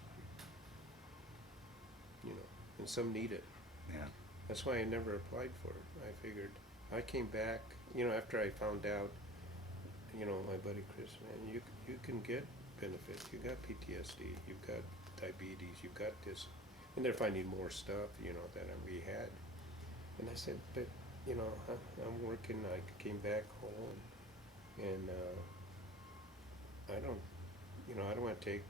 you know, and some need it. Yeah. That's why I never applied for it. I figured I came back, you know, after I found out, you know, my buddy Chris, man, you can get benefits. You got PTSD, you've got diabetes, you've got this, and they're finding more stuff, you know, that we had. And I said, but you know, I'm working. I came back home, and I don't want to take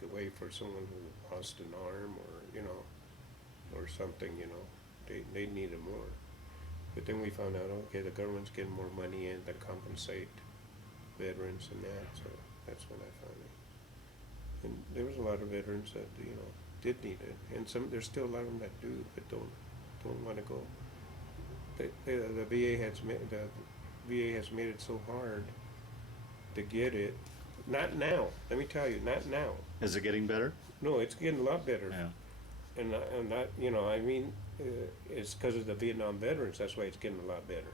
away for someone who lost an arm or, you know, or something. You know, they needed more. But then we found out, okay, the government's getting more money in to compensate veterans and that. So that's when I found it. And there was a lot of veterans that, you know, did need it, and there's still a lot of them that do, but don't want to go. The VA has made it so hard to get it. Not now. Let me tell you, not now. Is it getting better? No, it's getting a lot better. Yeah. And that, you know, I mean, it's because of the Vietnam veterans. That's why it's getting a lot better.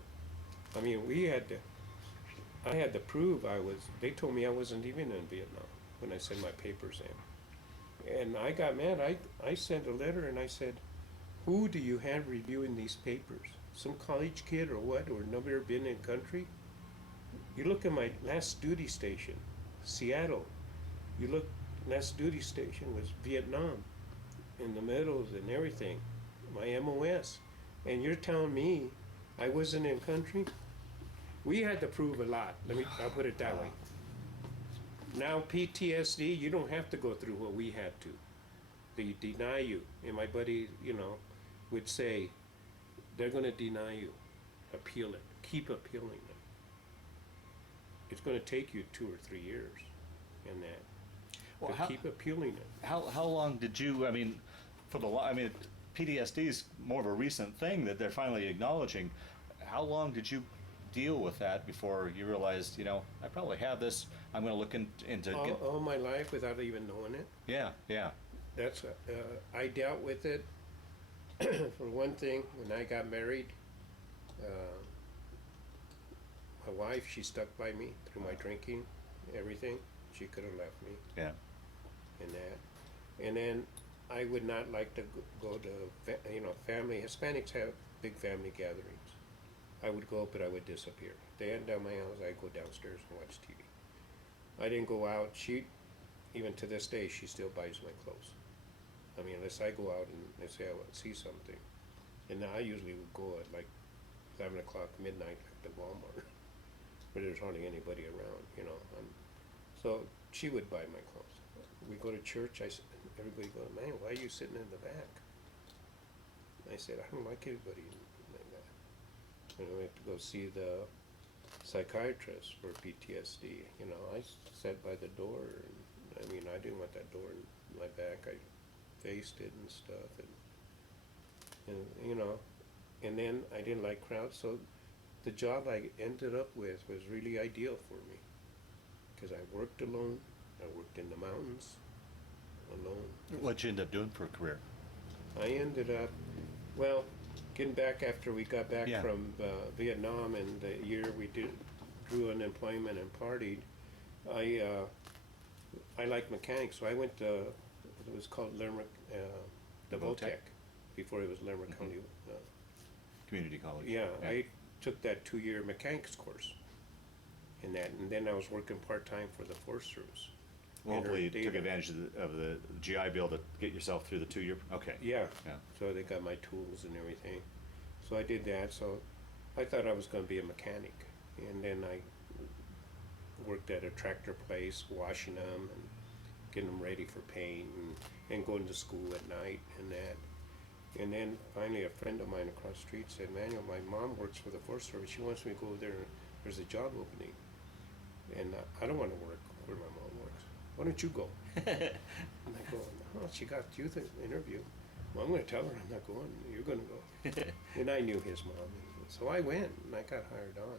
I mean, I had to prove they told me I wasn't even in Vietnam when I sent my papers in. And I got mad. I sent a letter and I said, who do you have reviewing these papers? Some college kid or what, or never been in country? You look at my last duty station, Seattle. You look, last duty station was Vietnam, in the medals and everything, my MOS. And you're telling me I wasn't in country? We had to prove a lot. I'll put it that way. Now PTSD, you don't have to go through what we had to. They deny you. And my buddy, you know, would say, they're going to deny you. Appeal it. Keep appealing it. It's going to take you 2 or 3 years in that. Well, but keep appealing it. How long did you? I mean, PTSD is more of a recent thing that they're finally acknowledging. How long did you deal with that before you realized, you know, I probably have this? I'm going to look into. All my life without even knowing it. Yeah, yeah. That's I dealt with it. For one thing, when I got married, my wife, she stuck by me through my drinking, everything. She could have left me. Yeah. And that. And then I would not like to go to, you know, family. Hispanics have big family gatherings. I would go, but I would disappear. They hadn't done my house, I'd go downstairs and watch TV. I didn't go out. Even to this day, she still buys my clothes. I mean, unless I go out and they say I want to see something. And I usually would go at like 11 o'clock, midnight, like the Walmart, where there's hardly anybody around, you know. So she would buy my clothes. We go to church, everybody goes, man, why are you sitting in the back? I said, I don't like anybody like that. And we have to go see the psychiatrist for PTSD. You know, I sat by the door, and I mean, I didn't want that door in my back. I faced it and stuff, and you know, and then I didn't like crowds, so the job I ended up with was really ideal for me, because I worked alone. I worked in the mountains alone. What'd you end up doing for a career? I ended up, well, getting back after we got back Yeah. from Vietnam, and the year we drew unemployment and partied. I like mechanics, so I went to, it was called Lerma, the Votech? Votech, before it was Lerma County. Community college. Yeah, I took that 2-year mechanics course in that, and then I was working part-time for the Forest Service. Well, hopefully you Data. took advantage of the GI Bill to get yourself through the 2 year. Okay. Yeah, Yeah. so they got my tools and everything. So I did that, so I thought I was gonna be a mechanic. And then I worked at a tractor place, washing them and getting them ready for paint, and going to school at night and that. And then finally a friend of mine across the street said, Manuel, my mom works for the Forest Service. She wants me to go there. There's a job opening. And I don't want to work where my mom works. Why don't you go? And I go, oh, she got you the interview. Well, I'm going to tell her I'm not going. You're going to go. And I knew his mom. So I went, and I got hired on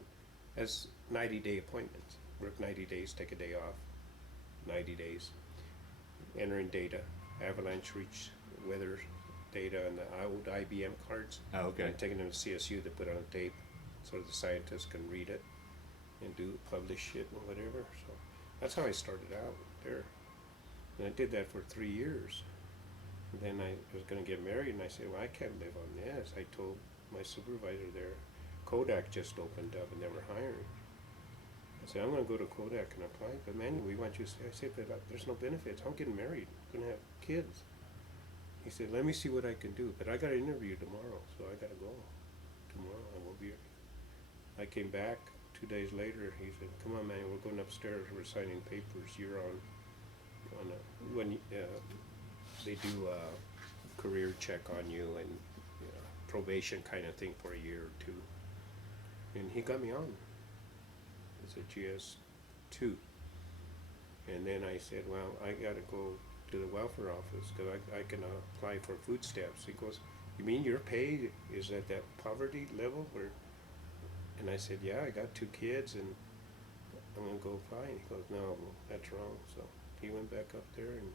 as 90-day appointments. Work 90 days, take a day off. 90 days. Entering data. Avalanche reach weather data on the old IBM cards. Oh, okay. And taking them to CSU to put on tape so the scientists can read it and publish it and whatever. So that's how I started out there. And I did that for 3 years. And then I was going to get married, and I said, well, I can't live on this. I told my supervisor there, Kodak just opened up and they were hiring. I said, I'm going to go to Kodak and apply, but man, we want you to I said, but there's no benefits. I'm getting married. I'm going to have kids. He said, let me see what I can do, but I got an interview tomorrow, so I got to go tomorrow. I won't be here. I came back 2 days later. He said, come on, man, we're going upstairs. We're signing papers. You're on when they do a career check on you and probation kind of thing for a year or two. And he got me on as a GS2. And then I said, well, I got to go to the welfare office because I can apply for food stamps. He goes, you mean your pay is at that poverty level? And I said, yeah, I got 2 kids and I'm going to go apply. And he goes, no, that's wrong. So he went back up there and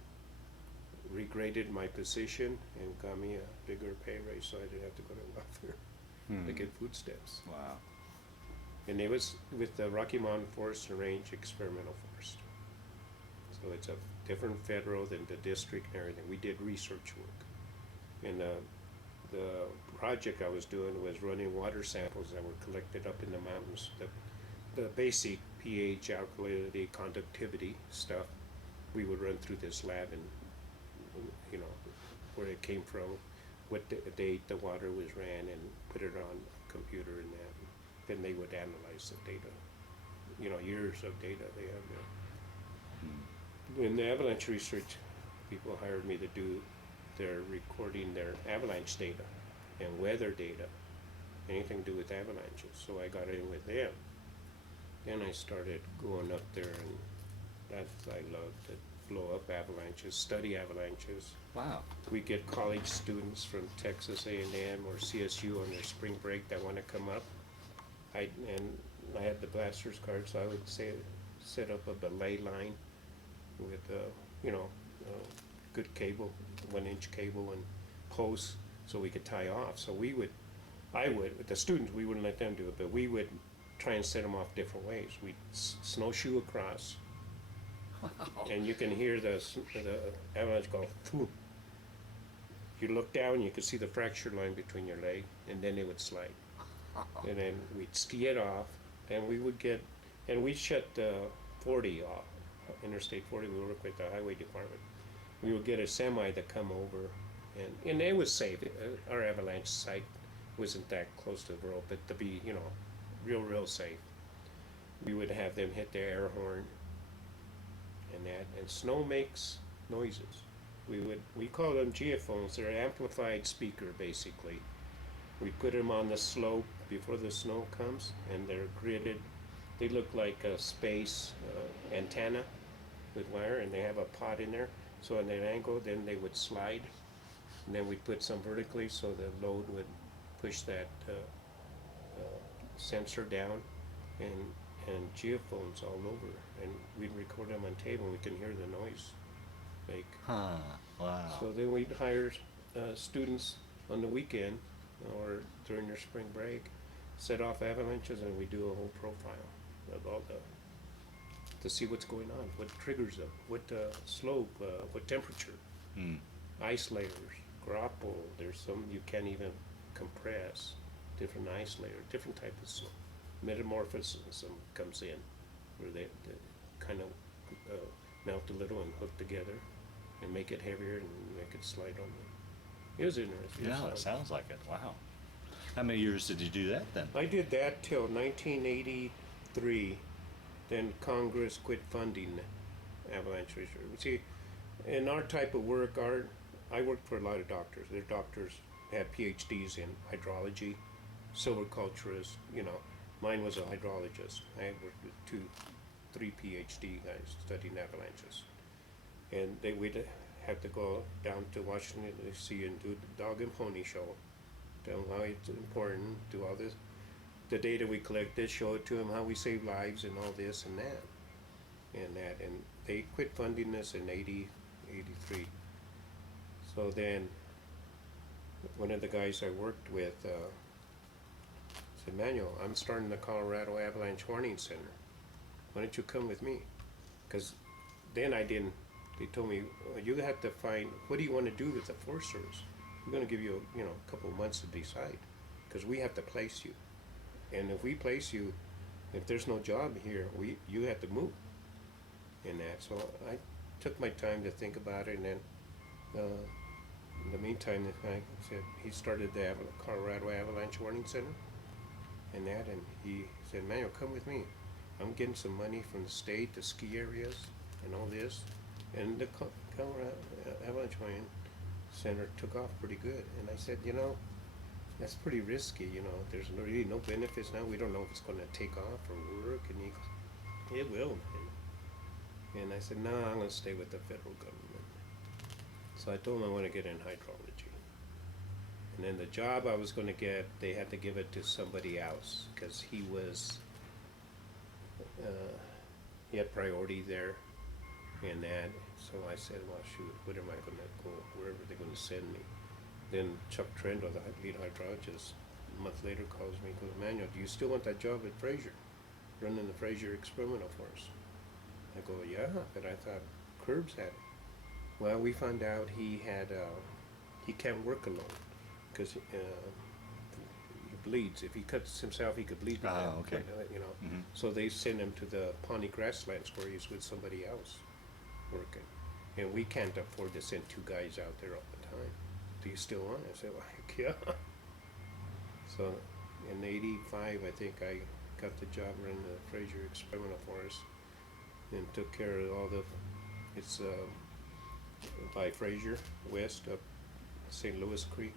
regraded my position and got me a bigger pay raise so I didn't have to go to welfare to get food stamps. Wow. And And it was with the Rocky Mountain Forest and Range Experimental Forest. So it's a different federal than the district and everything. We did research work. And the project I was doing was running water samples that were collected up in the mountains. The basic pH, alkalinity, conductivity stuff, we would run through this lab and, where it came from, what date the water was ran, and put it on a computer and that. Then they would analyze the data, years of data they have there. In the avalanche research, people hired me to do their recording their avalanche data and weather data, anything to do with avalanches. So I got in with them. Then I started going up there, and that's I loved to blow up avalanches, study avalanches. wow. We get college students from Texas A&M or CSU on their spring break that want to come up. I had the blaster's card, so I would set up a belay line with good cable, 1-inch cable and posts, so we could tie off. So with the students, we wouldn't let them do it, but we would try and set them off different ways. We'd snowshoe across, and you can hear the avalanche go, phew. You look down, you could see the fracture line between your leg, and then it would slide. And then we'd ski it off, and we'd shut 40 off, Interstate 40. We work with the highway department. We would get a semi to come over, and it was safe. Our avalanche site wasn't that close to the road, but to be, real safe. We would have them hit their air horn and that, and snow makes noises. We call them geophones. They're an amplified speaker, basically. We put them on the slope before the snow comes, and they're gridded. They look like a space antenna with wire, and they have a pot in there. So at that angle, then they would slide, and then we'd put some vertically so the load would push that sensor down, and and geophones all over, and we'd record them on tape, and we can hear the noise make. Huh. Wow. So then we'd hire students on the weekend or during their spring break, set off avalanches, and we do a whole profile of all to see what's going on, what triggers them, what slope, what temperature, Hmm. ice layers, grapple. There's some you can't even compress. Different ice layer, different type of slope. Metamorphosis comes in, where they kind of melt a little and hook together, and make it heavier and make it slide on the. It was interesting. Yeah, it sounds like it. Wow. How many years did you do that then? I did that till 1983. Then Congress quit funding avalanche research. See, in our type of work, I worked for a lot of doctors. Their doctors had PhDs in hydrology, silviculturists. Mine was a hydrologist. I worked with 3 PhD guys studying avalanches, and we'd have to go down to Washington D.C. and do the dog and pony show, tell them how it's important, do all this, the data we collected, show it to them how we save lives and all this and that, and they quit funding us in 83. So then, one of the guys I worked with said, Manuel, I'm starting the Colorado Avalanche Warning Center. Why don't you come with me? Because then they told me, well, you have to find, what do you want to do with the Forest Service? We're going to give you, a couple of months to decide, because we have to place you. And if we place you, if there's no job here, you have to move. In that, so I took my time to think about it, and then in the meantime, I said he started the Colorado Avalanche Warning Center, and he said, Manuel, come with me. I'm getting some money from the state, the ski areas, and all this, and the Colorado Avalanche Warning Center took off pretty good. And I said, that's pretty risky. There's really no benefits now. We don't know if it's going to take off or work. And he goes, it will, man. And I said, no, I'm going to stay with the federal government. So I told him I want to get in hydrology. And then the job I was going to get, they had to give it to somebody else, because he had priority there and that. So I said, well, shoot, where am I going to go? Wherever they're going to send me. Then Chuck Trendo, the lead hydrologist, a month later calls me and goes, Manuel, do you still want that job at Fraser, running the Fraser experimental force? I go, yeah, but I thought Curbs had it. Well, we found out he can't work alone, because he bleeds. If he cuts himself, he could bleed to death. Okay. Mm-hmm. So they send him to the Pawnee grasslands where he's with somebody else working. And we can't afford to send 2 guys out there all the time. Do you still want it? I said, well, heck yeah. So in 85, I think I got the job running the Fraser experimental forest, and took care of all it's by Fraser, west up St. Louis Creek.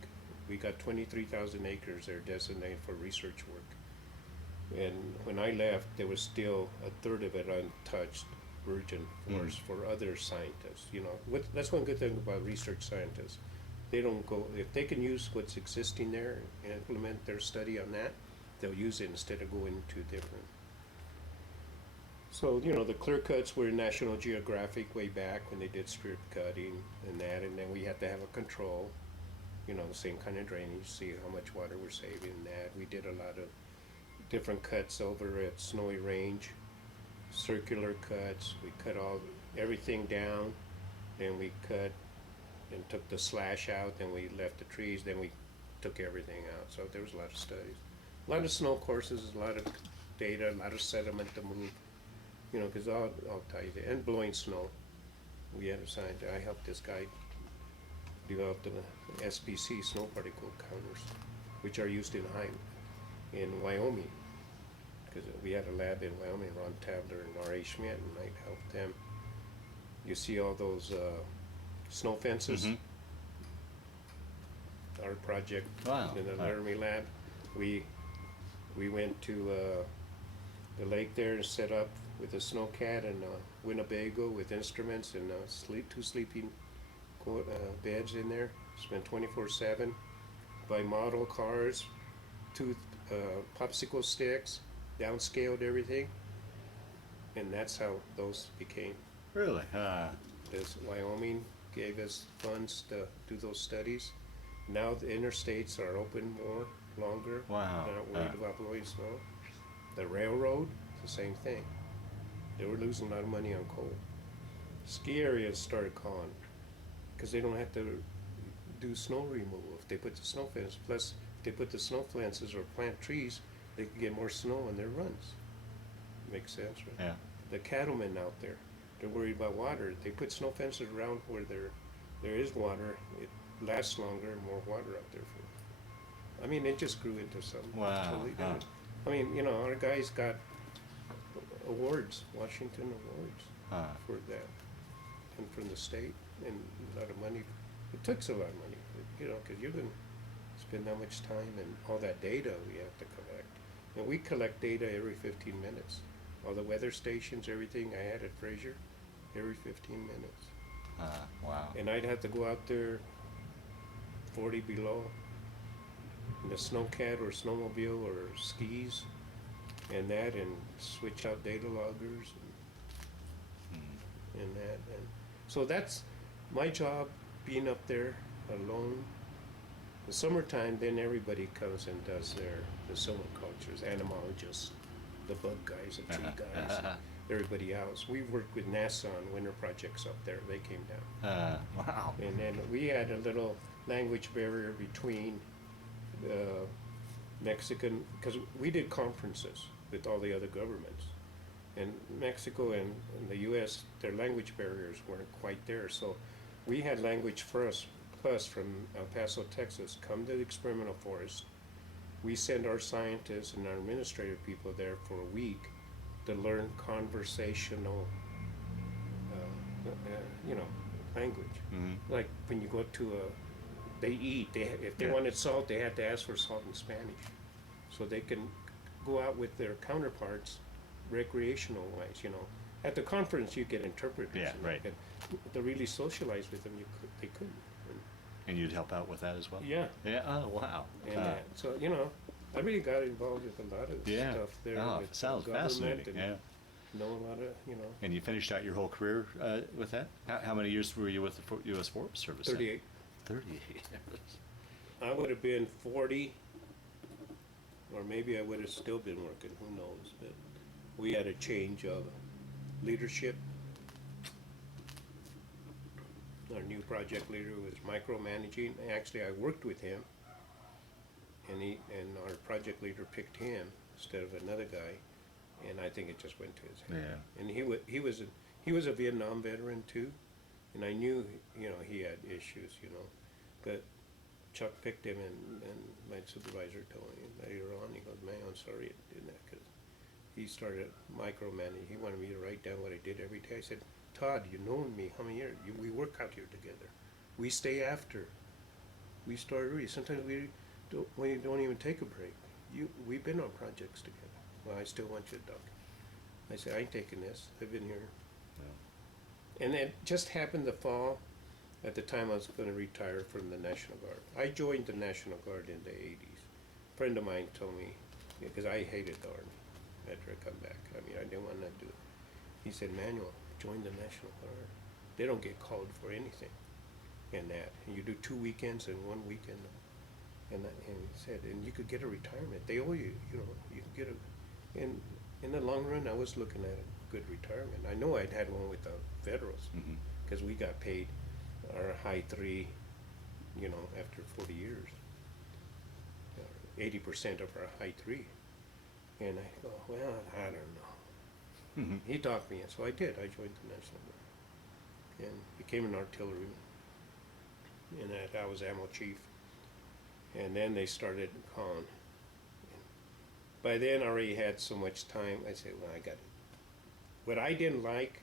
We got 23,000 acres there designated for research work. And when I left, there was still a third of it untouched virgin forest for other scientists. That's one good thing about research scientists. They don't go, if they can use what's existing there and implement their study on that, they'll use it instead of going to different. So, the clear cuts were National Geographic way back when they did strip cutting and that, and then we had to have a control, the same kind of drainage, see how much water we're saving and that. We did a lot of different cuts over at Snowy Range, circular cuts. We cut everything down, then we cut and took the slash out, then we left the trees, then we took everything out. So there was a lot of studies. A lot of snow courses, a lot of data, a lot of sediment to move, because all ties in. And blowing snow. We had a scientist, I helped this guy develop the SPC, snow particle counters, which are used in Wyoming. Because we had a lab in Wyoming, Ron Tabler and R.A. Schmidt, and I helped them. You see all those snow fences? Mm-hmm. Our project in the Laramie lab, we went to the lake there and set up with a snowcat and a Winnebago with instruments and 2 sleeping beds in there. Spent 24/7. By model cars, 2 popsicle sticks, downscaled everything, And that's how those became. Really? This Wyoming gave us funds to do those studies. Now the interstates are open more, longer. Wow. They're not worried about blowing snow. The railroad, the same thing. They were losing a lot of money on coal. Ski areas started calling because they don't have to do snow removal if they put the snow fence. Plus, if they put the snow fences or plant trees, they can get more snow in their runs. Makes sense, right? Yeah. The cattlemen out there, they're worried about water. They put snow fences around where there is water. It lasts longer and more water out there for. I mean, it just grew into something Wow. totally different. I mean, you know, our guys got awards, Washington awards for that, and from the state, and a lot of money. It took a lot of money, you know, because you can spend that much time and all that data we have to collect. And we collect data every 15 minutes. All the weather stations, everything I had at Fraser, every 15 minutes. Wow. And I'd have to go out there 40 below in a snowcat or snowmobile or skis and that, and switch out data loggers and that. And so that's my job, being up there alone. The summertime, then everybody comes and does the silvicultures, entomologists, the bug guys, the tree guys, and everybody else. We worked with NASA on winter projects up there. They came down. Wow. And then we had a little language barrier between Mexican, because we did conferences with all the other governments. And Mexico and the U.S., their language barriers weren't quite there. So we had language first, plus from El Paso, Texas, come to the experimental forest. We send our scientists and our administrative people there for a week to learn conversational, language. Mm-hmm. Like when you go to they eat. If they Yeah. wanted salt, they had to ask for salt in Spanish, so they can go out with their counterparts, recreational wise. You know, at the conference you get interpreters. Yeah, and right. To really socialize with them, they couldn't. And you'd help out with that as well? Yeah. Yeah. Oh, wow. And so I really got involved with a lot of Yeah. stuff there. Oh, with sounds government fascinating. and Yeah. know a lot of And you finished out your whole career with that? How many years were you with the U.S. Forest Service? 38. 38 years. I would have been 40, or maybe I would have still been working, who knows, but we had a change of leadership. Our new project leader was micromanaging. Actually, I worked with him, and our project leader picked him instead of another guy, and I think it just went to his head. Yeah. And he was a Vietnam veteran too, and I knew he had issues, but Chuck picked him, and my supervisor told me later on, he goes, "Man, I'm sorry I did that," because he started micromanaging. He wanted me to write down what I did every day. I said, "Todd, you know me how many years? We work out here together. We stay after. We start early. Sometimes we don't even take a break. We've been on projects together. Well, I still want you to talk." I said, "I ain't taking this. I've been here." And it just happened to fall at the time I was going to retire from the National Guard. I joined the National Guard in the 80s. A friend of mine told me, because I hated the Army after I come back. I mean, I didn't want to do it. He said, "Manuel, join the National Guard. They don't get called for anything in that. And you do 2 weekends and 1 weekend." And he said, "And you could get a retirement. They owe you, you can get a." And in the long run, I was looking at a good retirement. I know I'd had one with the Federals, because we got paid our high 3, after 40 years. 80% of our high 3. And I go, well, I don't know. He talked me in, so I did. I joined the National Guard and became an artilleryman. And I was ammo chief. And then they started calling. By then, I already had so much time. I said, well, I got it. What I didn't like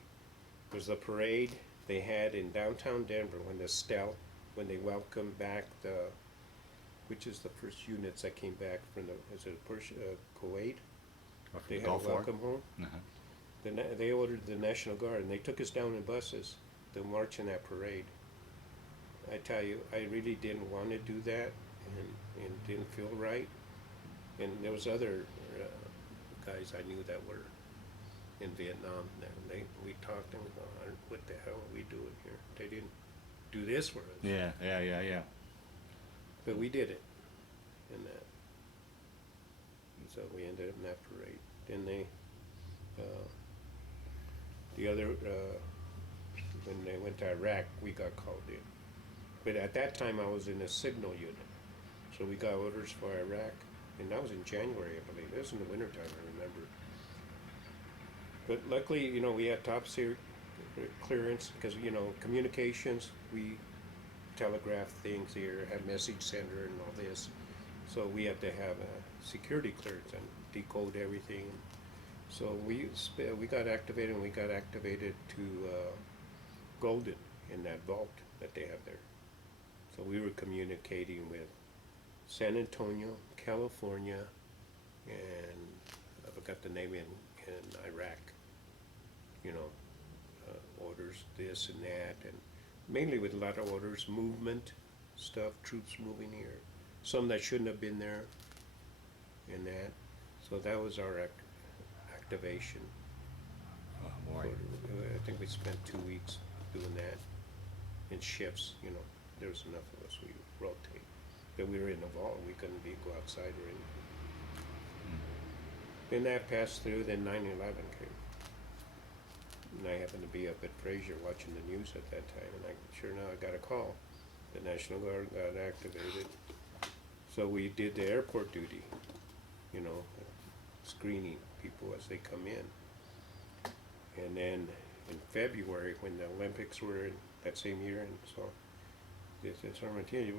was the parade they had in downtown Denver when they welcomed back which is the first units that came back from Kuwait. They had a Gulf War? welcome home. They ordered the National Guard, and they took us down in buses to march in that parade. I tell you, I really didn't want to do that, and didn't feel right. And there was other guys I knew that were, in Vietnam. We talked and we go, what the hell are we doing here? They didn't do this for us. Yeah. But we did it in that. And so we ended up in that parade. Then the other, when they went to Iraq, we got called in. But at that time, I was in a signal unit. So we got orders for Iraq, and that was in January, I believe. It was in the wintertime, I remember. But luckily, you know, we had top secret clearance because, you know, communications, we telegraph things here, have message center and all this. So we had to have a security clearance and decode everything. So we got activated, and we got activated to Golden in that vault that they have there. So we were communicating with San Antonio, California, and I forgot the name in Iraq. You know, orders, this and that, and mainly with a lot of orders, movement stuff, troops moving here, some that shouldn't have been there, and that. So that was our activation. Oh, boy. I think we spent 2 weeks doing that in shifts. You know, there was enough of us. We rotate. But we were in the vault. We couldn't go outside or anything. Then that passed through. Then 9/11 came. And I happened to be up at Fraser watching the news at that time, and sure enough, I got a call. The National Guard got activated. So we did the airport duty, you know, screening people as they come in. And then in February, when the Olympics were in that same year, and so they said, Sir Martinez,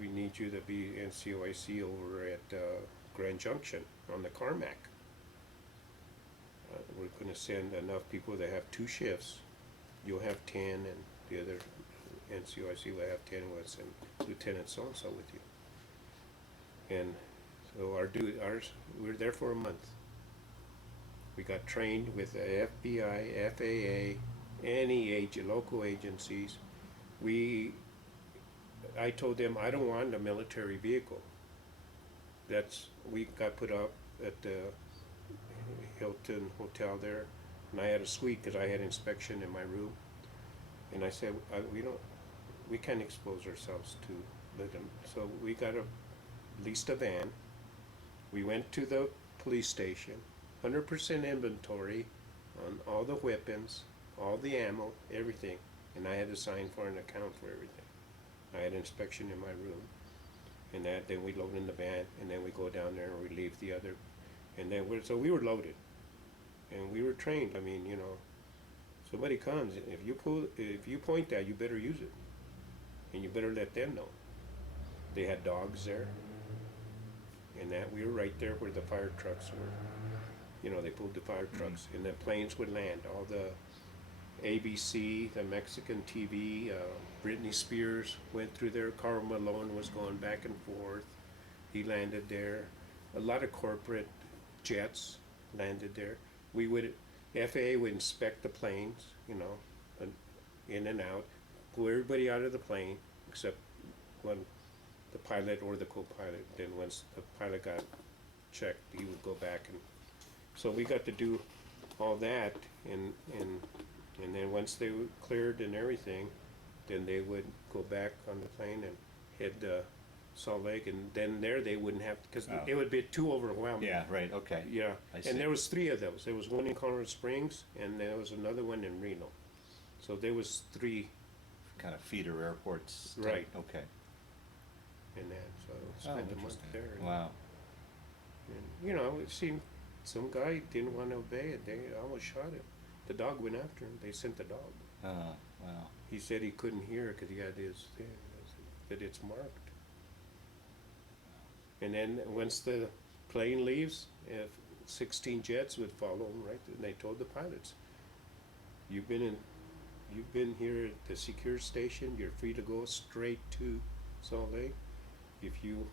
we need you to be NCOIC over at Grand Junction on the Carmack. We're going to send enough people to have 2 shifts. You'll have 10, and the other NCOIC will have 10 with us, and Lieutenant so-and-so with you. And so we were there for a month. We got trained with the FBI, FAA, any local agencies. I told them I don't want a military vehicle. We got put up at the Hilton Hotel there, and I had a suite because I had inspection in my room. And I said, we can't expose ourselves to them. So we leased a van. We went to the police station, 100% inventory on all the weapons, all the ammo, everything. And I had to sign for an account for everything. I had inspection in my room. And then we load in the van, and then we go down there and we leave the other. And then so we were loaded. And we were trained. I mean, you know, somebody comes, if you point that, you better use it. And you better let them know. They had dogs there. And that we were right there where the fire trucks were. You know, they pulled the fire trucks, and the planes would land. All the ABC, the Mexican TV, Britney Spears went through there. Karl Malone was going back and forth. He landed there. A lot of corporate jets landed there. FAA would inspect the planes, you know, in and out, pull everybody out of the plane except the pilot or the co-pilot. Then once the pilot got checked, he would go back, and so we got to do all that, and then once they were cleared and everything, then they would go back on the plane and head Salt Lake, and then there they wouldn't have, because it would be too overwhelming. Yeah, right, okay. Yeah, I see. and there was 3 of those. There was one in Colorado Springs, and there was another one in Reno. So there was 3. Kind of feeder airports. Right. Okay. And then, so spent a month Interesting. there. Wow. And, you know, it seemed some guy didn't want to obey it. They almost shot him. The dog went after him. They sent the dog. Wow. He said he couldn't hear because he had his thing, that it's marked. And then once the plane leaves, 16 jets would follow him, right? And they told the pilots, you've been here at the secure station. You're free to go straight to Salt Lake. If you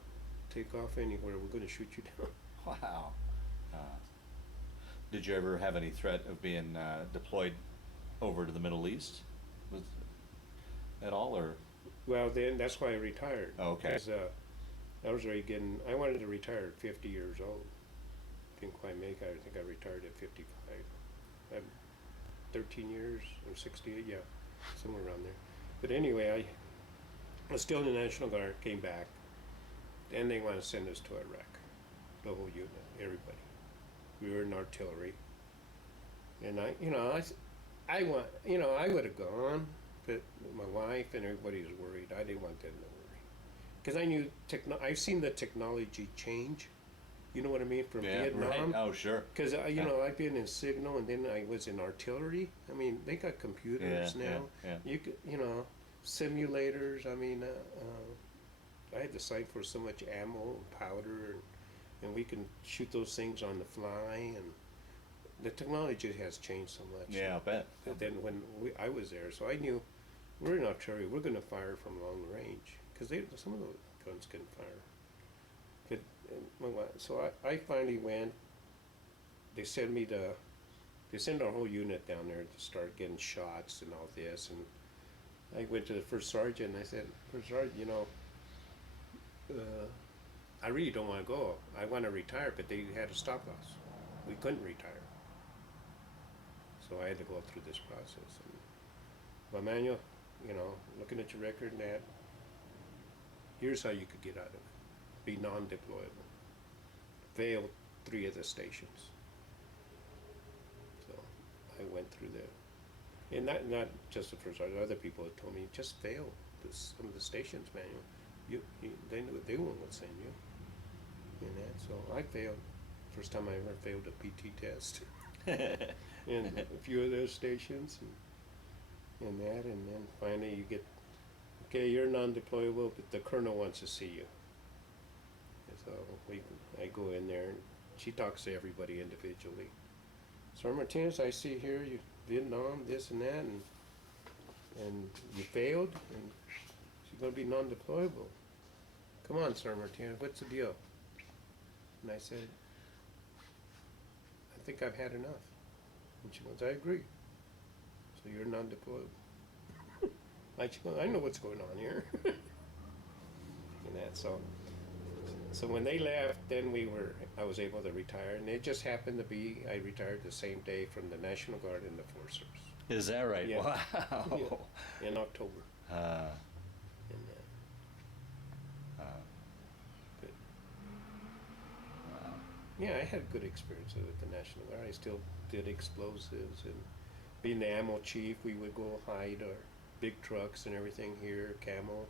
take off anywhere, we're going to shoot you down. Wow. Did you ever have any threat of being deployed over to the Middle East at all, or? Well, then that's why I retired. Oh, okay. I was already I wanted to retire at 50 years old. Didn't quite make it. I think I retired at 55. 13 years, or 68, yeah, somewhere around there. But anyway, I was still in the National Guard, came back, and they want to send us to Iraq, the whole unit, everybody. We were in artillery, and I want, I would have gone, but my wife and everybody was worried. I didn't want them to worry, because I knew I've seen the technology change. You know what I mean, from Vietnam. Right. Oh, sure. Because I've been in signal, and then I was in artillery. I mean, they got computers now. You could, simulators. I mean, I had to sign for so much ammo and powder, and we can shoot those things on the fly, and the technology has changed so much. Yeah, I bet. But then when I was there, so I knew we're in artillery. We're going to fire from long range, because some of the guns can fire. So I finally went. They sent our whole unit down there to start getting shots and all this, and I went to the first sergeant and I said, "First sergeant, I really don't want to go. I want to retire," but they had to stop us. We couldn't retire, so I had to go through this process. But Manuel, looking at your record and that, here's how you could get out of it. Be non-deployable. Failed 3 of the stations. So I went through there. And not just the first sergeant, other people had told me, just fail some of the stations, Manuel. They won't send you. And that, so I failed. First time I ever failed a PT test. And a few of those stations and that, and then finally you get, okay, you're non-deployable, but the colonel wants to see you. So I go in there, and she talks to everybody individually. Sir Martinez, I see here you Vietnam, this and that, and you failed, and she's going to be non-deployable. Come on, Sir Martinez, what's the deal? And I said, I think I've had enough. And she goes, I agree. So you're non-deployable. I know what's going on here. And that, so when they left, then I was able to retire, and it just happened to be I retired the same day from the National Guard and the Forest Service. Is that right? Yeah. Wow. Yeah. In October. And, good. Wow. Yeah, I had good experience with the National Guard. I still did explosives, and being the ammo chief, we would go hide our big trucks and everything here, camo.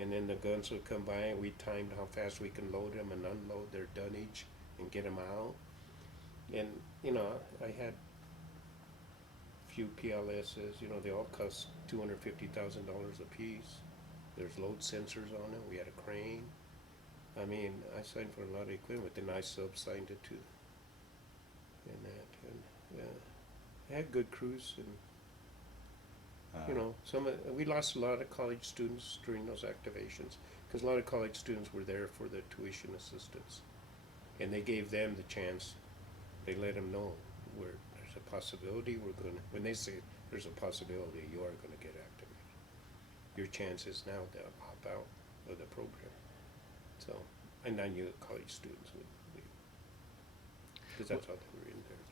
And then the guns would come by, and we timed how fast we can load them and unload their dunnage and get them out. And, I had a few PLSs, they all cost $250,000 a piece. There's load sensors on them. We had a crane. I mean, I signed for a lot of equipment, then I sub-signed it to, and that. And I had good crews, and we lost a lot of college students during those activations, because a lot of college students were there for the tuition assistance, and they gave them the chance. They let them know where there's a possibility when they say there's a possibility, you are going to get activated. Your chance is now to opt out of the program. So, and I knew college students would leave, because that's how they were in there.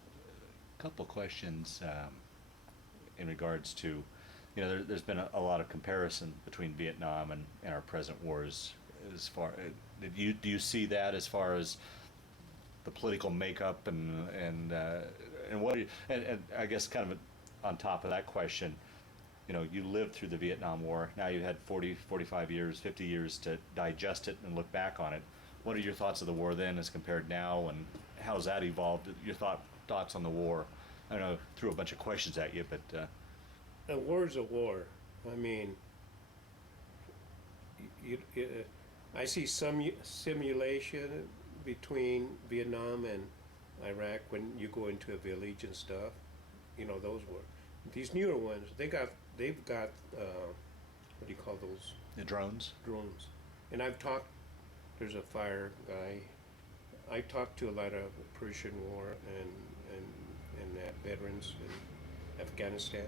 A couple questions in regards to, there's been a lot of comparison between Vietnam and our present wars. As far, do you see that as far as the political makeup and what? And I guess kind of on top of that question, you lived through the Vietnam War. Now you had 40, 45 years, 50 years to digest it and look back on it. What are your thoughts of the war then as compared now, and how's that evolved? Your thoughts on the war? I know I threw a bunch of questions at you, but. A war's a war. I mean, I see some simulation between Vietnam and Iraq when you go into a village and stuff. Those were. These newer ones, they've got what do you call those? The drones? Drones. And there's a fire guy. I talked to a lot of Persian War and that veterans in Afghanistan.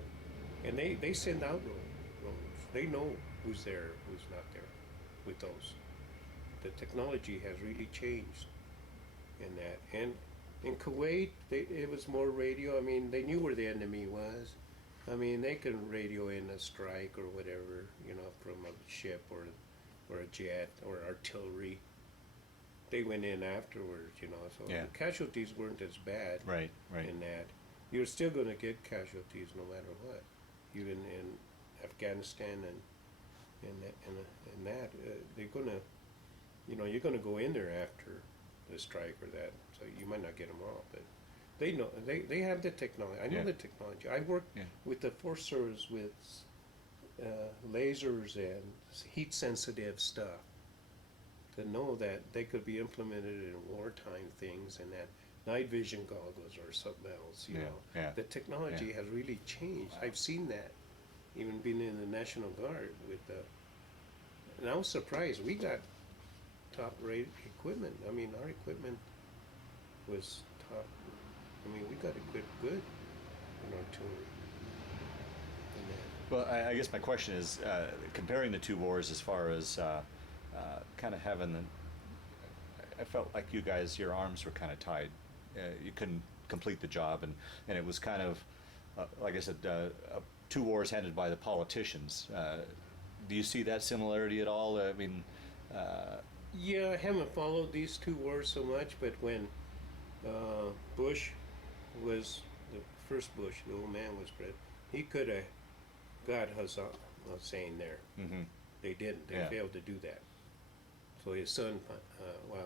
And they send out drones. They know who's there, who's not there with those. The technology has really changed in that. And in Kuwait, it was more radio. I mean, they knew where the enemy was. I mean, they can radio in a strike or whatever, you know, from a ship or a jet or artillery. They went in afterwards, you know, so Yeah. the casualties weren't as bad Right, right. in that. You're still going to get casualties no matter what, even in Afghanistan and that. They're going to, you know, you're going to go in there after the strike or that, so you might not get them all, but they know, they have the technology. I know Yeah. the technology. I worked Yeah. with the Force Service with lasers and heat sensitive stuff to know that they could be implemented in wartime things, and that night vision goggles or something else, you Yeah, know. yeah, The technology has really changed. I've seen that, even being in the National Guard with the, and I was surprised, we got top rate equipment. I mean, our equipment was top, I mean, we got equipped good in artillery. And that. Well, I guess my question is comparing the two wars as far as kind of having the. I felt like you guys, your arms were kind of tied. You couldn't complete the job, and it was kind of, like I said, two wars handed by the politicians. Do you see that similarity at all? I mean. Yeah, I haven't followed these two wars so much, but when Bush was, the first Bush, the old man was president, he could have got Hussein there. Mm-hmm. They didn't. They Yeah. failed to do that. So his son,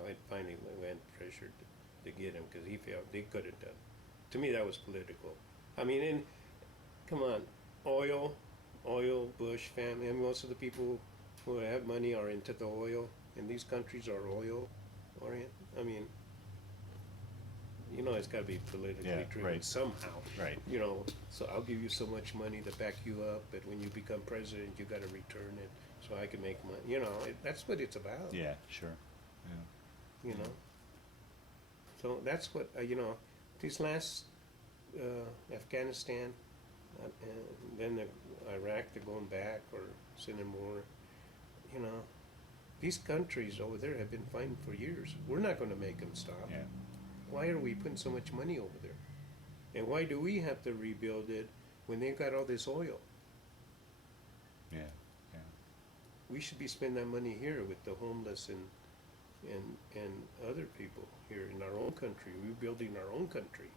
it finally went pressured to get him because he failed. They could have done. To me, that was political. I mean, come on, oil, Bush family. I mean, most of the people who have money are into the oil, and these countries are oil oriented. I mean, you know, it's got to be politically Yeah, driven right. somehow. Right. You know, so I'll give you so much money to back you up, but when you become president, you got to return it so I can make money. You know, that's what it's about. Yeah, sure. Yeah. You know. So that's what you know. These last Afghanistan, and then Iraq, they're going back or sending more. You know, these countries over there have been fighting for years. We're not going to make them stop. Yeah. Why are we putting so much money over there? And why do we have to rebuild it when they've got all this oil? Yeah. Yeah. We should be spending that money here with the homeless and other people here in our own country, rebuilding our own country,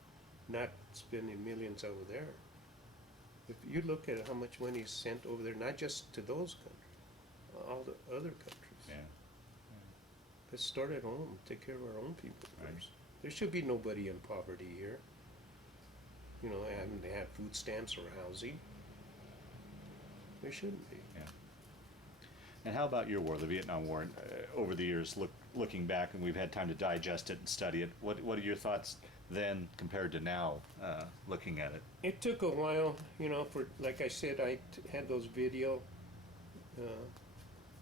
not spending millions over there. If you look at how much money is sent over there, not just to those countries, all the other countries. Yeah. Let's start at home, take care of our own people Right. first. There should be nobody in poverty here. You know, having to have food stamps or housing. There shouldn't be. Yeah. And how about your war, the Vietnam War? Over the years, looking back, and we've had time to digest it and study it. What are your thoughts then compared to now, looking at it? It took a while, you know, for, like I said, I had those video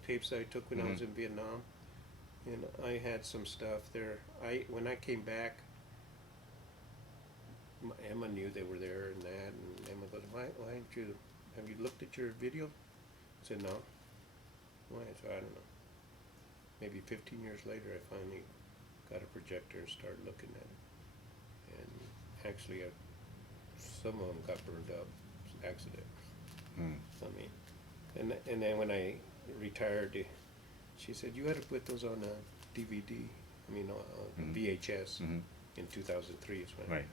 tapes that I took when I was in Vietnam, and I had some stuff there. When I came back, Emma knew they were there and that, and Emma goes, why have you looked at your video? I said, no. Why? So I don't know. Maybe 15 years later, I finally got a projector and started looking at it. And actually, some of them got burned up, accident. I mean, and then when I retired, she said, you had to put those on a DVD, I mean, VHS in 2003 is when. Right.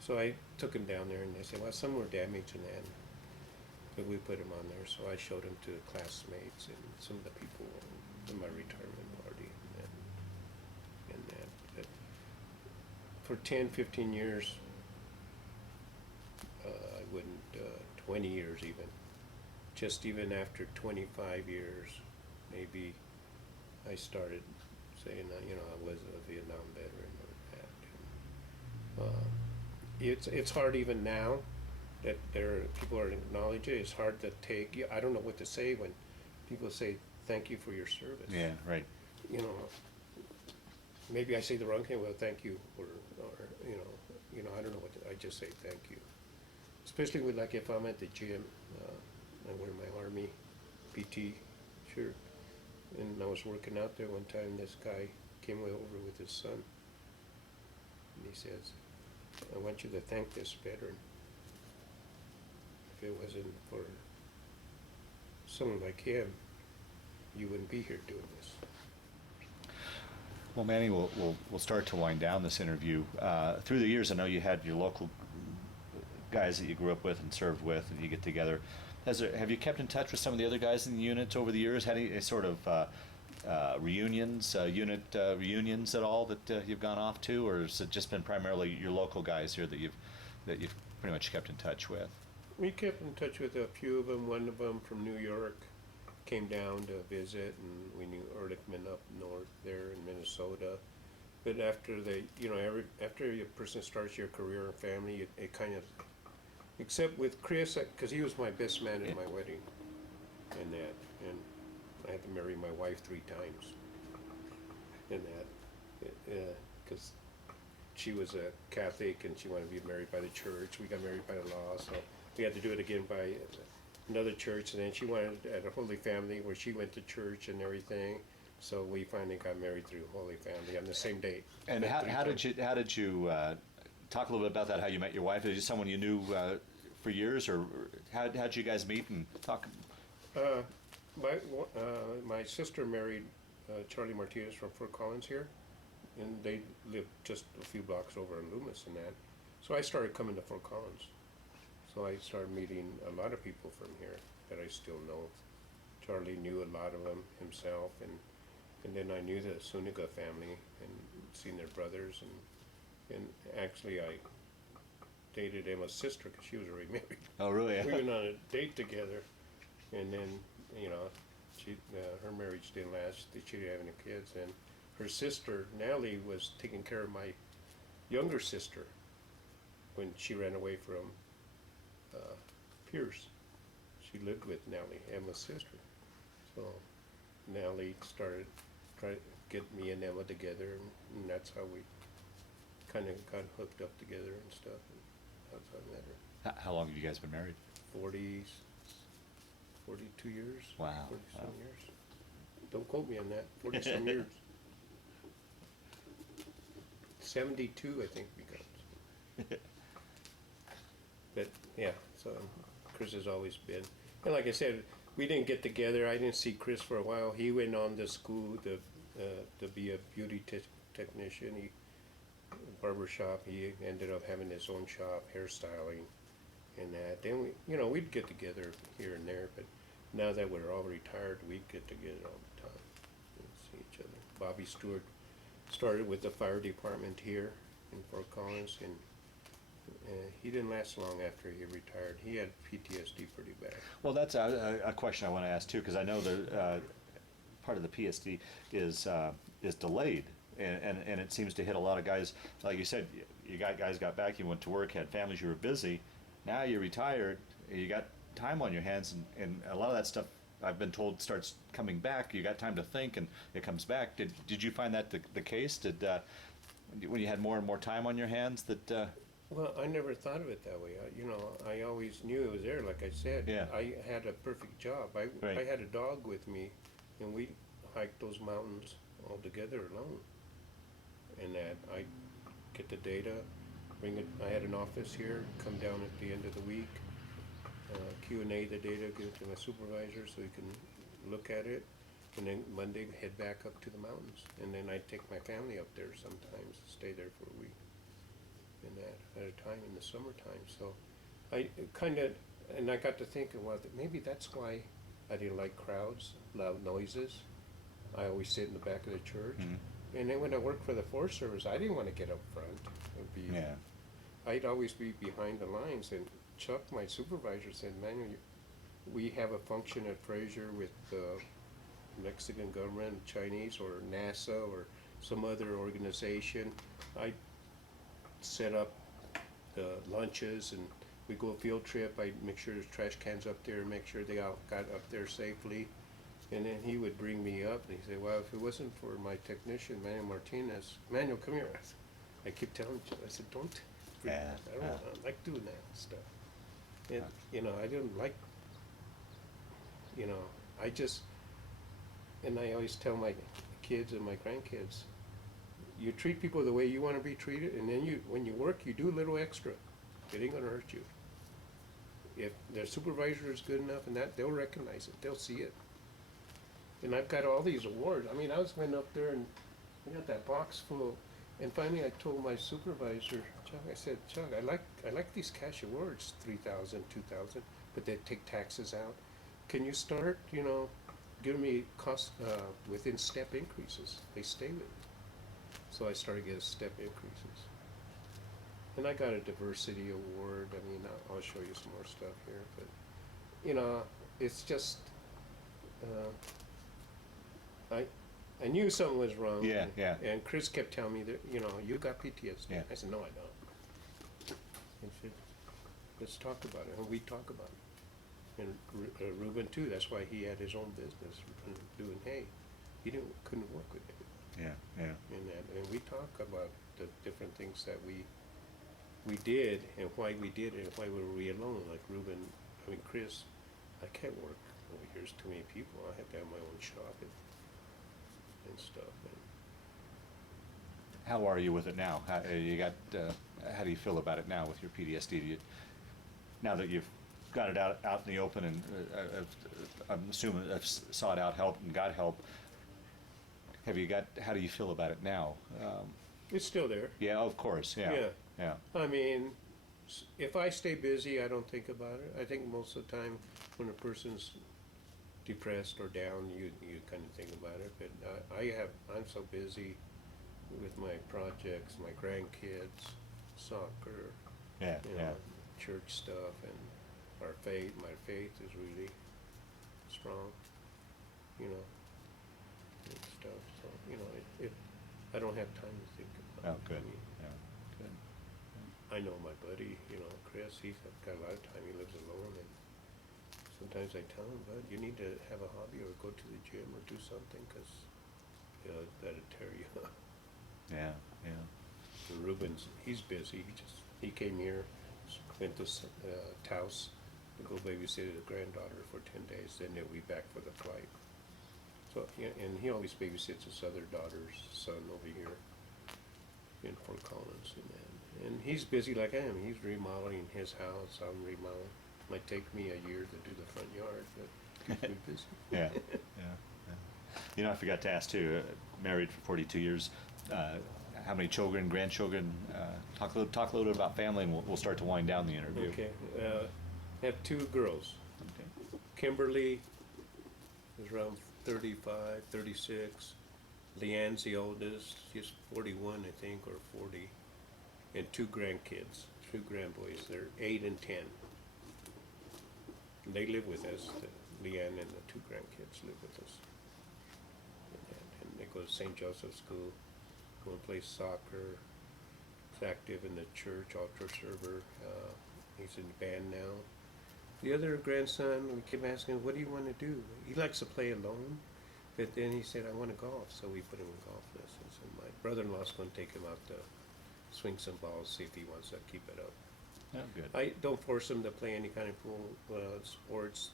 So I took them down there, and they said, well, some were damaged and that, but we put them on there. So I showed them to classmates and some of the people in my retirement party and that. But for 10, 15 years, I wouldn't, 20 years even, just even after 25 years, maybe I started saying, you know, I was a Vietnam veteran or that. And, it's hard even now that people are acknowledging it. It's hard to take. I don't know what to say when people say thank you for your service. Yeah. Right. You know, maybe I say the wrong thing. Well, thank you, or you know, I don't know what I just say thank you. Especially with, like, if I'm at the gym, I wear my Army PT shirt, and I was working out there one time. This guy came over with his son, and he says, I want you to thank this veteran. if it wasn't for someone like him, you wouldn't be here doing this. Well, Manny, we'll start to wind down this interview. Through the years, I know you had your local guys that you grew up with and served with, and you get together. Have you kept in touch with some of the other guys in the unit over the years? Had any sort of reunions, unit reunions at all that you've gone off to, or has it just been primarily your local guys here that you've pretty much kept in touch with? We kept in touch with a few of them. One of them from New York came down to visit, and we knew Ehrlichman up north there in Minnesota. But after after a person starts your career and family, it kind of, except with Chris, because he was my best man at my wedding, and I had to marry my wife 3 times, and because she was a Catholic and she wanted to be married by the church. We got married by the law, so we had to do it again by another church, and then she wanted at a Holy Family where she went to church and everything. So we finally got married through Holy Family on the same date. And how did you talk a little bit about that? How you met your wife? Is it someone you knew for years, or how'd you guys meet and talk? My sister married Charlie Martinez from Fort Collins here, and they lived just a few blocks over in Loomis and that. So I started coming to Fort Collins. So I started meeting a lot of people from here that I still know. Charlie knew a lot of them himself, and then I knew the Suniga family and seen their brothers, and actually I dated Emma's sister because she was already married. Oh, really? We went on a date together, and then she her marriage didn't last. She didn't have any kids, and her sister Nellie was taking care of my younger sister when she ran away from Pierce. She lived with Nellie, Emma's sister. So Nellie started trying to get me and Emma together, and that's how we kind of got hooked up together and stuff. And that's how I met her. How long have you guys been married? 42 years. Wow. 40-some years. Don't quote me on that. 40-some years. 72, I think, becomes. But yeah, so Chris has always been. And like I said, we didn't get together. I didn't see Chris for a while. He went on to school to be a beauty technician. Barber shop. He ended up having his own shop, hairstyling, and that. Then we'd get together here and there. But now that we're all retired, we get together all the time and see each other. Bobby Stewart started with the fire department here in Fort Collins, and he didn't last long after he retired. He had PTSD pretty bad. Well, that's a question I want to ask too, because I know the part of the PSD is delayed, and it seems to hit a lot of guys. Like you said, guys got back, you went to work, had families, you were busy. Now you're retired, you got time on your hands, and a lot of that stuff I've been told starts coming back. You got time to think, and it comes back. Did you find that the case? When you had more and more time on your hands that? Well, I never thought of it that way. I always knew it was there. Like I said, Yeah. I had a perfect job. I had a dog with me, and we hiked those mountains all together alone. And that I get the data, bring it. I had an office here. Come down at the end of the week, Q&A the data, give it to my supervisor so he can look at it, and then Monday head back up to the mountains. And then I take my family up there sometimes, stay there for a week. And that at a time in the summertime. So I got to thinking, well, maybe that's why I didn't like crowds, loud noises. I always sit in the back of the church. Mm-hmm. And then when I worked for the Forest Service, I didn't want to get up front. I'd always be behind the lines. And Chuck, my supervisor, said, Manuel, we have a function at Fraser with the Mexican government, Chinese, or NASA, or some other organization. I set up the lunches, and we go a field trip. I make sure there's trash cans up there, make sure they all got up there safely. And then he would bring me up, and he'd say, well, if it wasn't for my technician, Manuel Martinez, Manuel, come here. I keep telling you, I said, don't. I don't like doing that stuff. And, I didn't like, and I always tell my kids and my grandkids, you treat people the way you want to be treated, and then when you work, you do a little extra. It ain't gonna hurt you. if their supervisor is good enough and that, they'll recognize it, they'll see it. And I've got all these awards. I mean, I was going up there and I got that box full, and finally I told my supervisor, Chuck, I said, Chuck, I like these cash awards, 3,000, 2,000, but they take taxes out. Can you start, giving me cost, within step increases? They stay with me. So I started getting step increases. And I got a diversity award. I mean, I'll show you some more stuff here, but, it's just, I knew something was wrong. Yeah, yeah. And Chris kept telling me that, you got PTSD. Yeah. I said, no, I don't. And she said, let's talk about it. And we talk about it. And Ruben too, that's why he had his own business and doing hay. He couldn't work with it. Yeah. And we talk about the different things that we did and why we did it and why were we alone. Like Chris, I can't work over here. There's too many people. I have to have my own shop and stuff. How are you with it now? How do you feel about it now with your PTSD? Now that you've got it out in the open and I'm assuming have sought out help and got help, how do you feel about it now? It's still there. Yeah, of course, yeah. I mean, if I stay busy, I don't think about it. I think most of the time when a person's depressed or down, you kind of think about it. But I'm so busy with my projects, my grandkids, soccer, church stuff, and my faith is really strong, and stuff. So, I don't have time to think about it. Oh, good. I mean, Good. I know my buddy, Chris, he's got a lot of time, he lives alone, and sometimes I tell him, bud, you need to have a hobby or go to the gym or do something, because, that'll tear you up. Yeah. And Ruben's, he's busy, he came here, went to Taos to go babysit his granddaughter for 10 days, then they'll be back for the flight. So, and he always babysits his other daughter's son over here in Fort Collins, and he's busy like I am. He's remodeling his house. I'm remodeling. Might take me a year to do the front yard, but keeps me busy. Yeah. I forgot to ask too. Married for 42 years. How many children, grandchildren? Talk a little bit about family, and we'll start to wind down the interview. Okay. I have 2 girls. Okay. Kimberly is around 35, 36. Leanne's the oldest. She's 41, I think, or 40. And 2 grandkids, 2 grandboys. They're 8 and 10. And they live with us. Leanne and the 2 grandkids live with us. And they go to St. Joseph's School, go and play soccer. He's active in the church, altar server. He's in the band now. The other grandson, we kept asking, what do you want to do? He likes to play alone, but then he said, I want to golf, so we put him in golf lessons. And my brother-in-law's going to take him out to swing some balls, see if he wants to keep it up. Oh, good. I don't force him to play any kind of sports.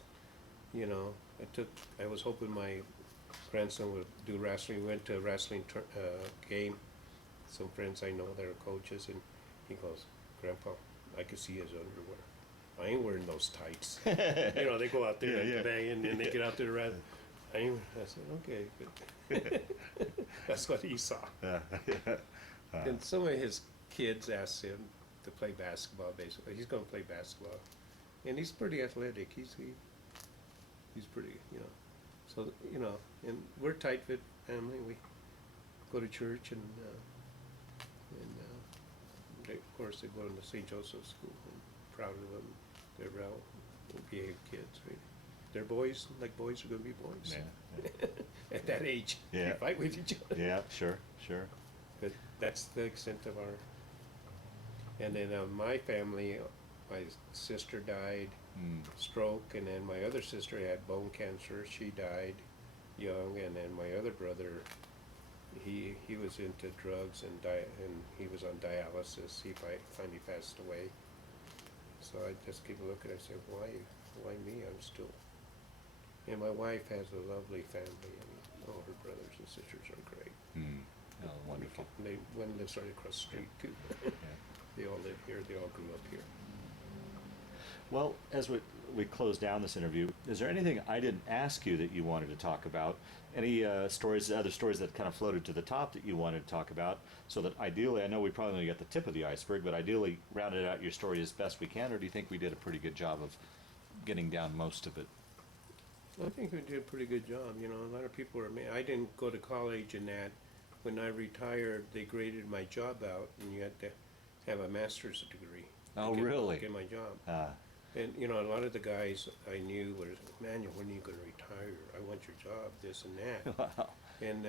I was hoping my grandson would do wrestling. We went to a wrestling game. Some friends I know that are coaches, and he goes, Grandpa, I could see his underwear. I ain't wearing those tights. They go out there and bang, and they get out there around. I said, okay, but that's what he saw. And some of his kids asked him to play basketball, basically. He's going to play basketball. And he's pretty athletic. He's pretty, So, and we're a tight-fit family. We go to church, and of course, they go to the St. Joseph's School. I'm proud of them. They're well-behaved kids, right? They're boys, like boys are going to be boys. Yeah. At that age, Yeah. they fight with each other. Yeah, sure. But that's the extent of our. And then my family, my sister died, stroke, and then my other sister had bone cancer. She died young, and then my other brother, he was into drugs and he was on dialysis. He finally passed away. So I just keep looking. I said, why me? I'm still. And my wife has a lovely family, and all her brothers and sisters are great. Oh, wonderful. One lives right across the street too. Yeah. They all live here. They all grew up here. Well, as we close down this interview, is there anything I didn't ask you that you wanted to talk about? Any stories, other stories that kind of floated to the top that you wanted to talk about? So that ideally, I know we probably only got the tip of the iceberg, but ideally rounded out your story as best we can, or do you think we did a pretty good job of getting down most of it? I think we did a pretty good job. You know, a lot of people are. I didn't go to college and that. When I retired, they graded my job out, and you had to have a master's degree. Oh, to really? Get my job. Uh, And you know, a lot of the guys I knew were, Manuel, when are you going to retire? I want your job, this and that. wow. And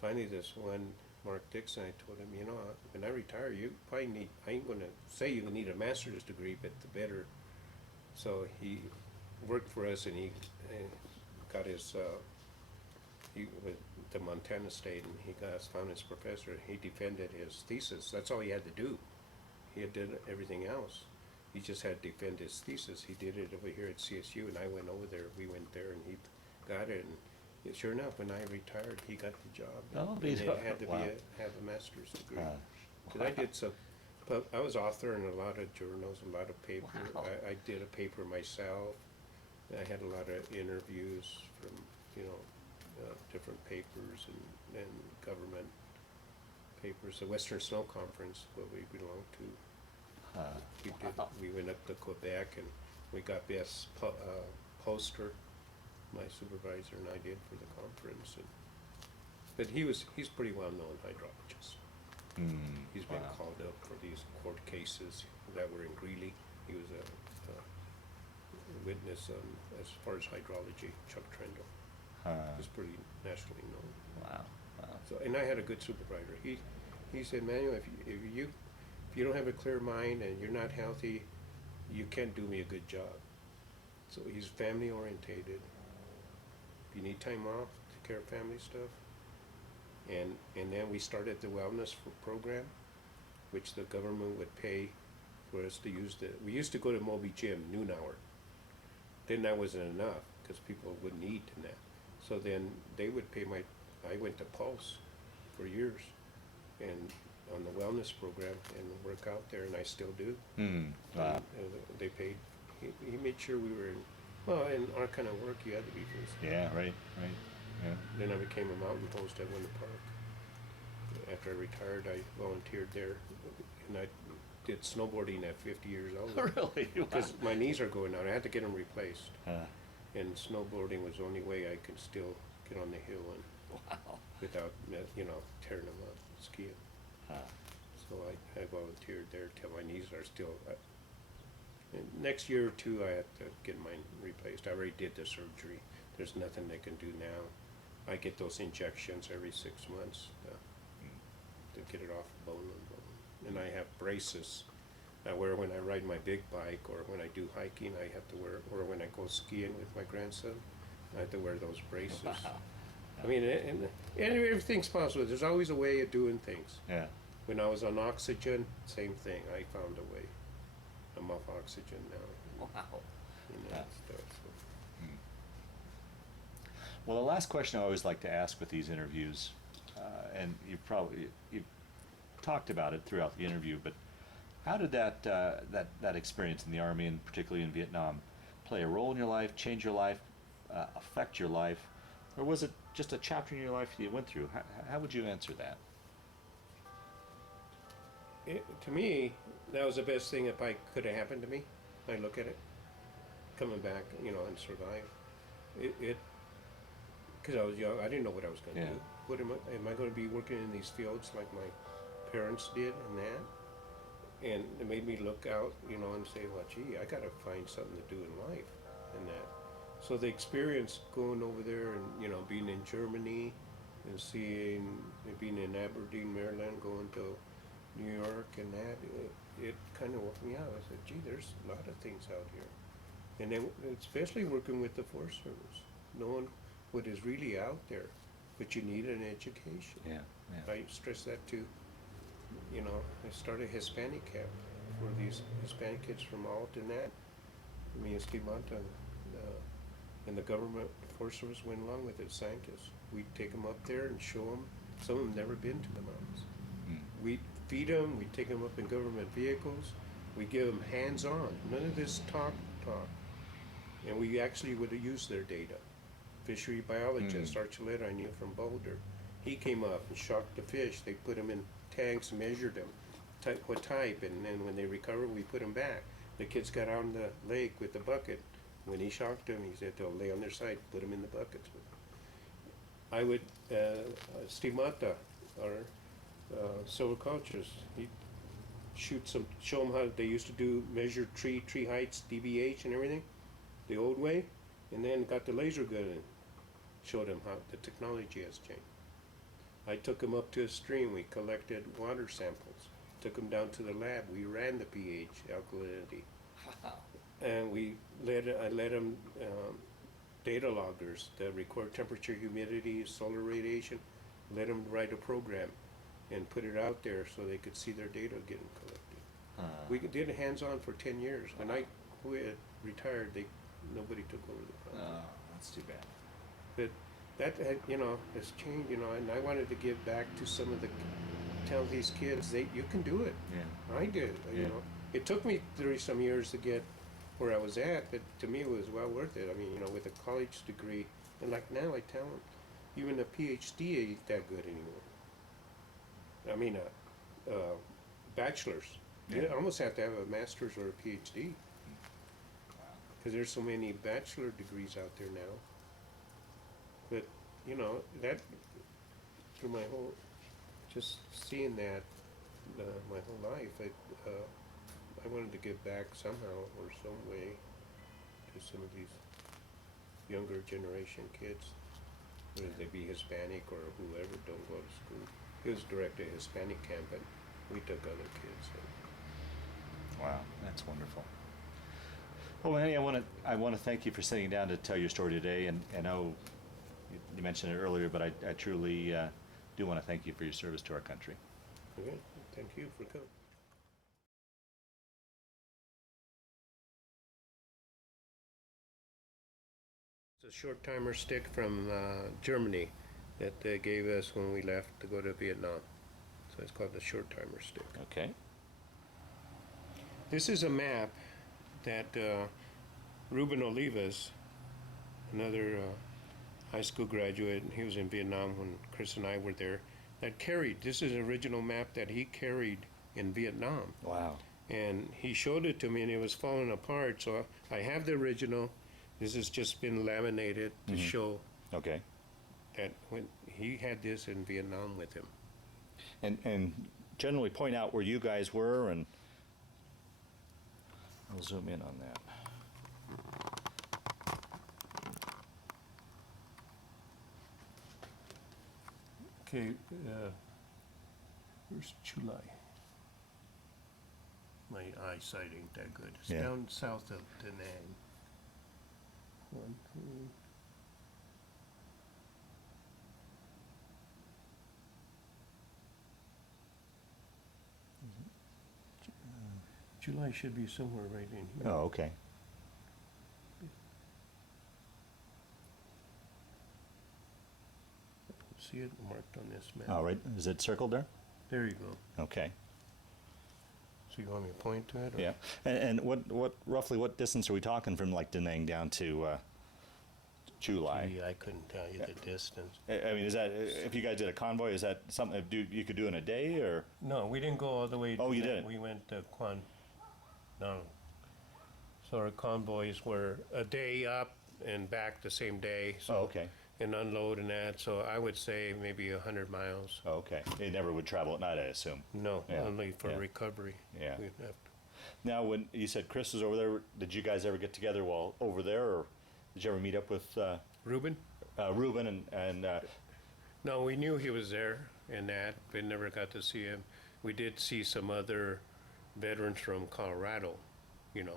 finally, this one, Mark Dixon, I told him, you know, when I retire, you probably need. I ain't going to say you need a master's degree, but the better. So he worked for us, and he got his. He with the Montana State, and he got found his professor. He defended his thesis. That's all he had to do. He had did everything else. He just had to defend his thesis. He did it over here at CSU, and I went over there. We went there, and he got it. And sure enough, when I retired, he got the job. Oh, and it had to wow. have a master's degree. Because Wow. I did some. But I was author in a lot of journals, a lot of paper. Wow. I did a paper myself. I had a lot of interviews from different papers and government papers. The Western Snow Conference, what we belonged to. We went up to Quebec and we got best poster. My supervisor and I did for the conference. But he's pretty well known hydrologist. He's been Wow. called up for these court cases that were in Greeley. He was a witness as far as hydrology. Chuck Trendle. He's pretty nationally known. Wow. Wow. So, and I had a good supervisor. He said, Manuel, if you don't have a clear mind and you're not healthy, you can't do me a good job. So he's family orientated. If you need time off, take care of family stuff. And then we started the wellness program, which the government would pay for us to use we used to go to Moby Gym noon hour. Then that wasn't enough because people wouldn't eat in that. So then they would pay I went to Pulse for years and on the wellness program and work out there, and I still do. Wow. They paid, he made sure we were in our kind of work, you had to be physical. Yeah, right. Yeah. Then I became a mountain host at Winter Park. After I retired, I volunteered there, and I did snowboarding at 50 years old. Really? Because my knees are going out. I had to get them replaced. Wow. And snowboarding was the only way I could still get on the hill and Wow. without tearing them up skiing. So I volunteered there till my knees are still. And next year or two, I have to get mine replaced. I already did the surgery. There's nothing they can do now. I get those injections every 6 months to get it off bone and bone. And I have braces. I wear when I ride my big bike or when I do hiking. I have to wear, or when I go skiing with my grandson, I have to wear those braces. Wow. I mean, and everything's possible. There's always a way of doing things. Yeah. When I was on oxygen, same thing. I found a way. I'm off oxygen now. Wow. And that stuff. So. Well, the last question I always like to ask with these interviews, and you've talked about it throughout the interview, but how did that experience in the Army, and particularly in Vietnam, play a role in your life, change your life, affect your life, or was it just a chapter in your life that you went through? How would you answer that? To me, that was the best thing that could have happened to me. I look at it, coming back, and survive. Because I was young, I didn't know what I was going to Yeah. do. What am I going to be working in these fields like my parents did and that? And it made me look out, and say, well, gee, I got to find something to do in life and that. So the experience going over there and, being in Germany and being in Aberdeen, Maryland, going to New York and that, it kind of woke me out. I said, gee, there's a lot of things out here. And then especially working with the Forest Service, knowing what is really out there, but you need an education. Yeah. I stress that too. I started a Hispanic camp for these Hispanic kids from Alt and that. Me and Steve Monta, and the government Forest Service went along with it, scientists. We'd take them up there and show them. Some of them never been to the mountains. We'd feed them, we'd take them up in government vehicles, We give them hands-on, none of this talk. And we actually would use their data. Fishery biologist, Archuleta, I knew from Boulder. He came up and shocked the fish. They put them in tanks, measured them, what type, and then when they recovered, we put them back. The kids got out in the lake with the bucket. When he shocked them, he said they'll lay on their side, put them in the buckets. I would, Steve Mata, our silviculturist, he'd show them how they used to measure tree heights, DBH and everything, the old way, and then got the laser gun and showed them how the technology has changed. I took them up to a stream, we collected water samples, took them down to the lab, we ran the pH, alkalinity. Wow. And I let them data loggers that record temperature, humidity, solar radiation, let them write a program and put it out there so they could see their data getting collected. We did it hands-on for 10 years. When I quit, retired, nobody took over the project. Oh, that's too bad. But that had, has changed, and I wanted to give back to some of tell these kids, you can do it. Yeah. I did, Yeah. It took me 30-some years to get where I was at, but to me it was well worth it. I mean, with a college degree, and like now I tell them, even a PhD ain't that good anymore. I mean, bachelor's. Yeah. You almost have to have a master's or a PhD. Because there's so many bachelor degrees out there now. But, that, through my whole, just seeing that, my whole life, I wanted to give back somehow or some way to some of these younger generation kids, whether they be Hispanic or whoever don't go to school. He was directed a Hispanic camp, and we took other kids. Wow, that's wonderful. Well, Manny, I want to thank you for sitting down to tell your story today. And I know you mentioned it earlier, but I truly do want to thank you for your service to our country. Okay, thank you for coming. It's a short timer stick from Germany that they gave us when we left to go to Vietnam. So it's called the short timer stick. Okay. This is a map that Ruben Olivas, another high school graduate, he was in Vietnam when Chris and I were there, that carried. This is an original map that he carried in Vietnam. Wow. And he showed it to me and it was falling apart. So I have the original. This has just been laminated to show Okay. that when he had this in Vietnam with him. And generally point out where you guys were, and I'll zoom in on that. Okay, where's Chu Lai? My eyesight ain't that good. It's Yeah. down south of Da Nang. 1, 2. July should be somewhere right in here. Oh, okay. See it marked on this map. All right. Is it circled there? There you go. Okay. So you want me to point to it? Or? Yeah. And what roughly what distance are we talking from like Da Nang down to Chu Lai? Gee, I couldn't tell you the distance. I mean, is that if you guys did a convoy? Is that something you could do in a day or? No, we didn't go all the way. Oh, you Da Nang. didn't? We went to No. So our convoys were a day up and back the same day. So, Oh, okay. And unload and that. So I would say maybe 100 miles. Oh, okay. They never would travel at night, I assume. No, Yeah, only for yeah. recovery. Yeah. We'd have to. Now, when you said Chris was over there, did you guys ever get together while over there, or did you ever meet up with Ruben? Ruben and No, we knew he was there and that, but never got to see him. We did see some other veterans from Colorado,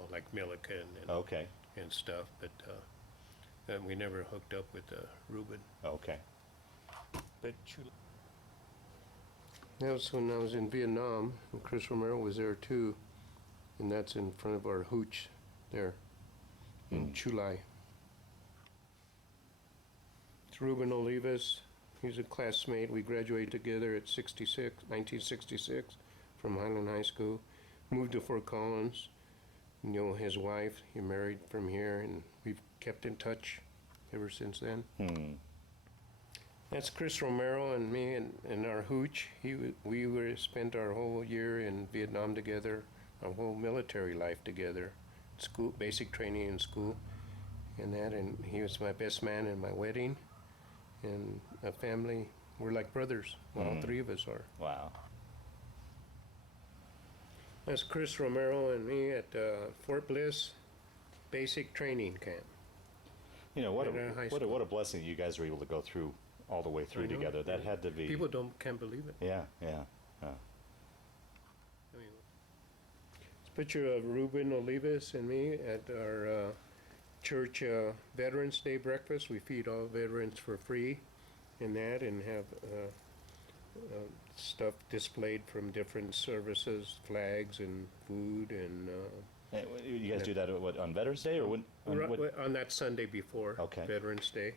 like Milliken and, okay, and stuff, but we never hooked up with Ruben. okay, But that was when I was in Vietnam, and Chris Romero was there too, and that's in front of our hooch there in Chu Lai. It's Ruben Olivas. He's a classmate. We graduated together at 1966 from Highland High School. moved to Fort Collins. You know, his wife, he married from here, and we've kept in touch ever since then. That's Chris Romero and me and our hooch. We spent our whole year in Vietnam together, our whole military life together, school, basic training in school, and that. And he was my best man in my wedding, and a family. We're like brothers. All three of us are. Wow. That's Chris Romero and me at Fort Bliss Basic Training Camp. You know, what Right out of high what a blessing you guys were able to go through all the way through I know. together. That had to be. People can't believe it. Yeah. I mean, it's a picture of Ruben Olivas and me at our church Veterans Day breakfast. We feed all veterans for free in that, and have stuff displayed from different services, flags and food, and You guys do that on Veterans Day or when? on that Sunday before Veterans Day.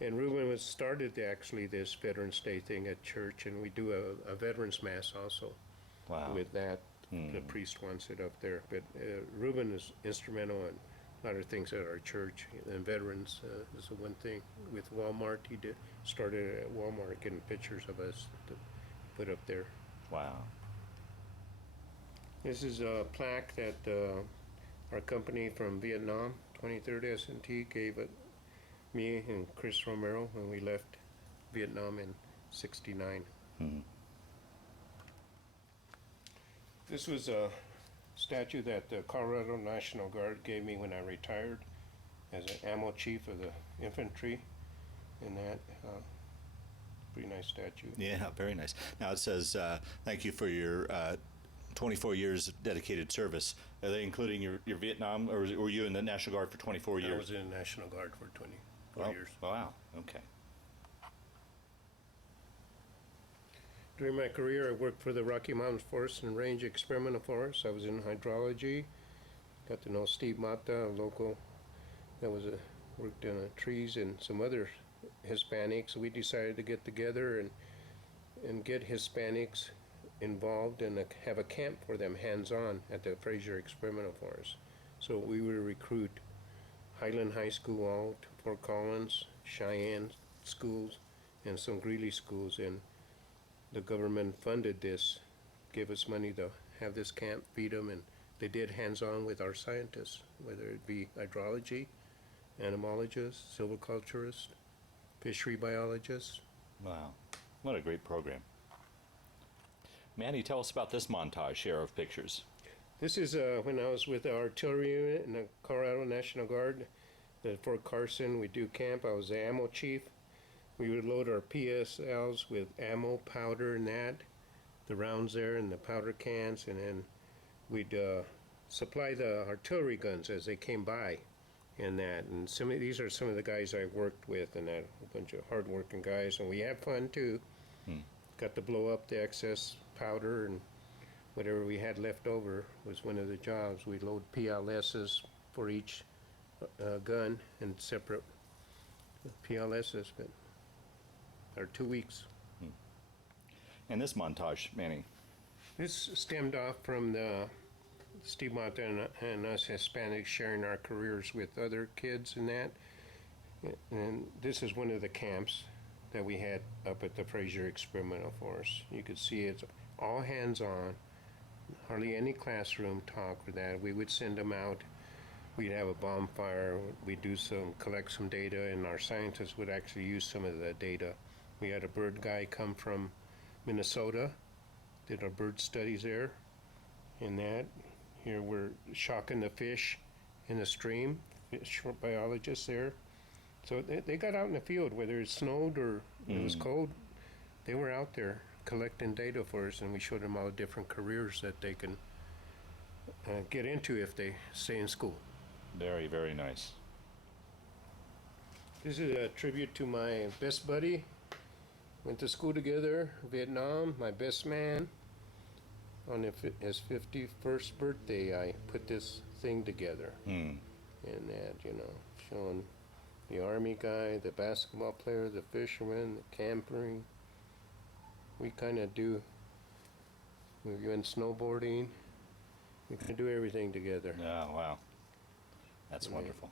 And Ruben started actually this Veterans Day thing at church, and we do a Veterans Mass also. Wow. With that. The priest wants it up there. But Ruben is instrumental in a lot of things at our church. And veterans is the one thing. With Walmart, he started at Walmart getting pictures of us to put up there. Wow. This is a plaque that our company from Vietnam, 23rd S&T, gave it me and Chris Romero when we left Vietnam in '69. This was a statue that the Colorado National Guard gave me when I retired as an ammo chief of the infantry, and that pretty nice statue. Yeah, very nice. Now it says, thank you for your 24 years of dedicated service. Are they including your Vietnam, or were you in the National Guard for 24 years? I was in the National Guard for 24 years. Wow, okay. During my career, I worked for the Rocky Mountain Forest and Range Experimental Forest. I was in hydrology. Got to know Steve Mata, a local that worked in trees, and some other Hispanics. We decided to get together and get Hispanics involved and have a camp for them hands-on at the Fraser Experimental Forest. So we would recruit Highland High School out, Fort Collins, Cheyenne schools, and some Greeley schools, and the government funded this, gave us money to have this camp, feed them, and they did hands-on with our scientists, whether it be hydrology, entomologists, silviculturists, fishery biologists. Wow, what a great program. Manny, tell us about this montage here of pictures. This is when I was with the artillery unit in the Colorado National Guard at Fort Carson. We do camp. I was the ammo chief. We would load our PSLs with ammo, powder, and that, the rounds there, and the powder cans, and then we'd supply the artillery guns as they came by, and that. And these are some of the guys I worked with, and that, a bunch of hard-working guys, and we had fun too. Got to blow up the excess powder, and whatever we had left over was one of the jobs. We'd load PLSs for each gun and separate PLSs, but or 2 weeks. And this montage, Manny. This stemmed off from the Steve Mata and us Hispanics sharing our careers with other kids and that. And this is one of the camps that we had up at the Fraser Experimental Forest. You could see it's all hands-on, hardly any classroom talk for that. We would send them out. We'd have a bonfire. We'd collect some data, and our scientists would actually use some of the data. We had a bird guy come from Minnesota, did our bird studies there, and that. Here we're shocking the fish in the stream, fish biologists there. So they got out in the field, whether it snowed or it was cold, they were out there collecting data for us, and we showed them all the different careers that they can get into if they stay in school. Very, very nice. This is a tribute to my best buddy. Went to school together, Vietnam, my best man. On his 51st birthday, I put this thing together. And that, showing the Army guy, the basketball player, the fisherman, the campering. We kind of do. We went snowboarding. We can do everything together. Oh, wow. That's Right. wonderful.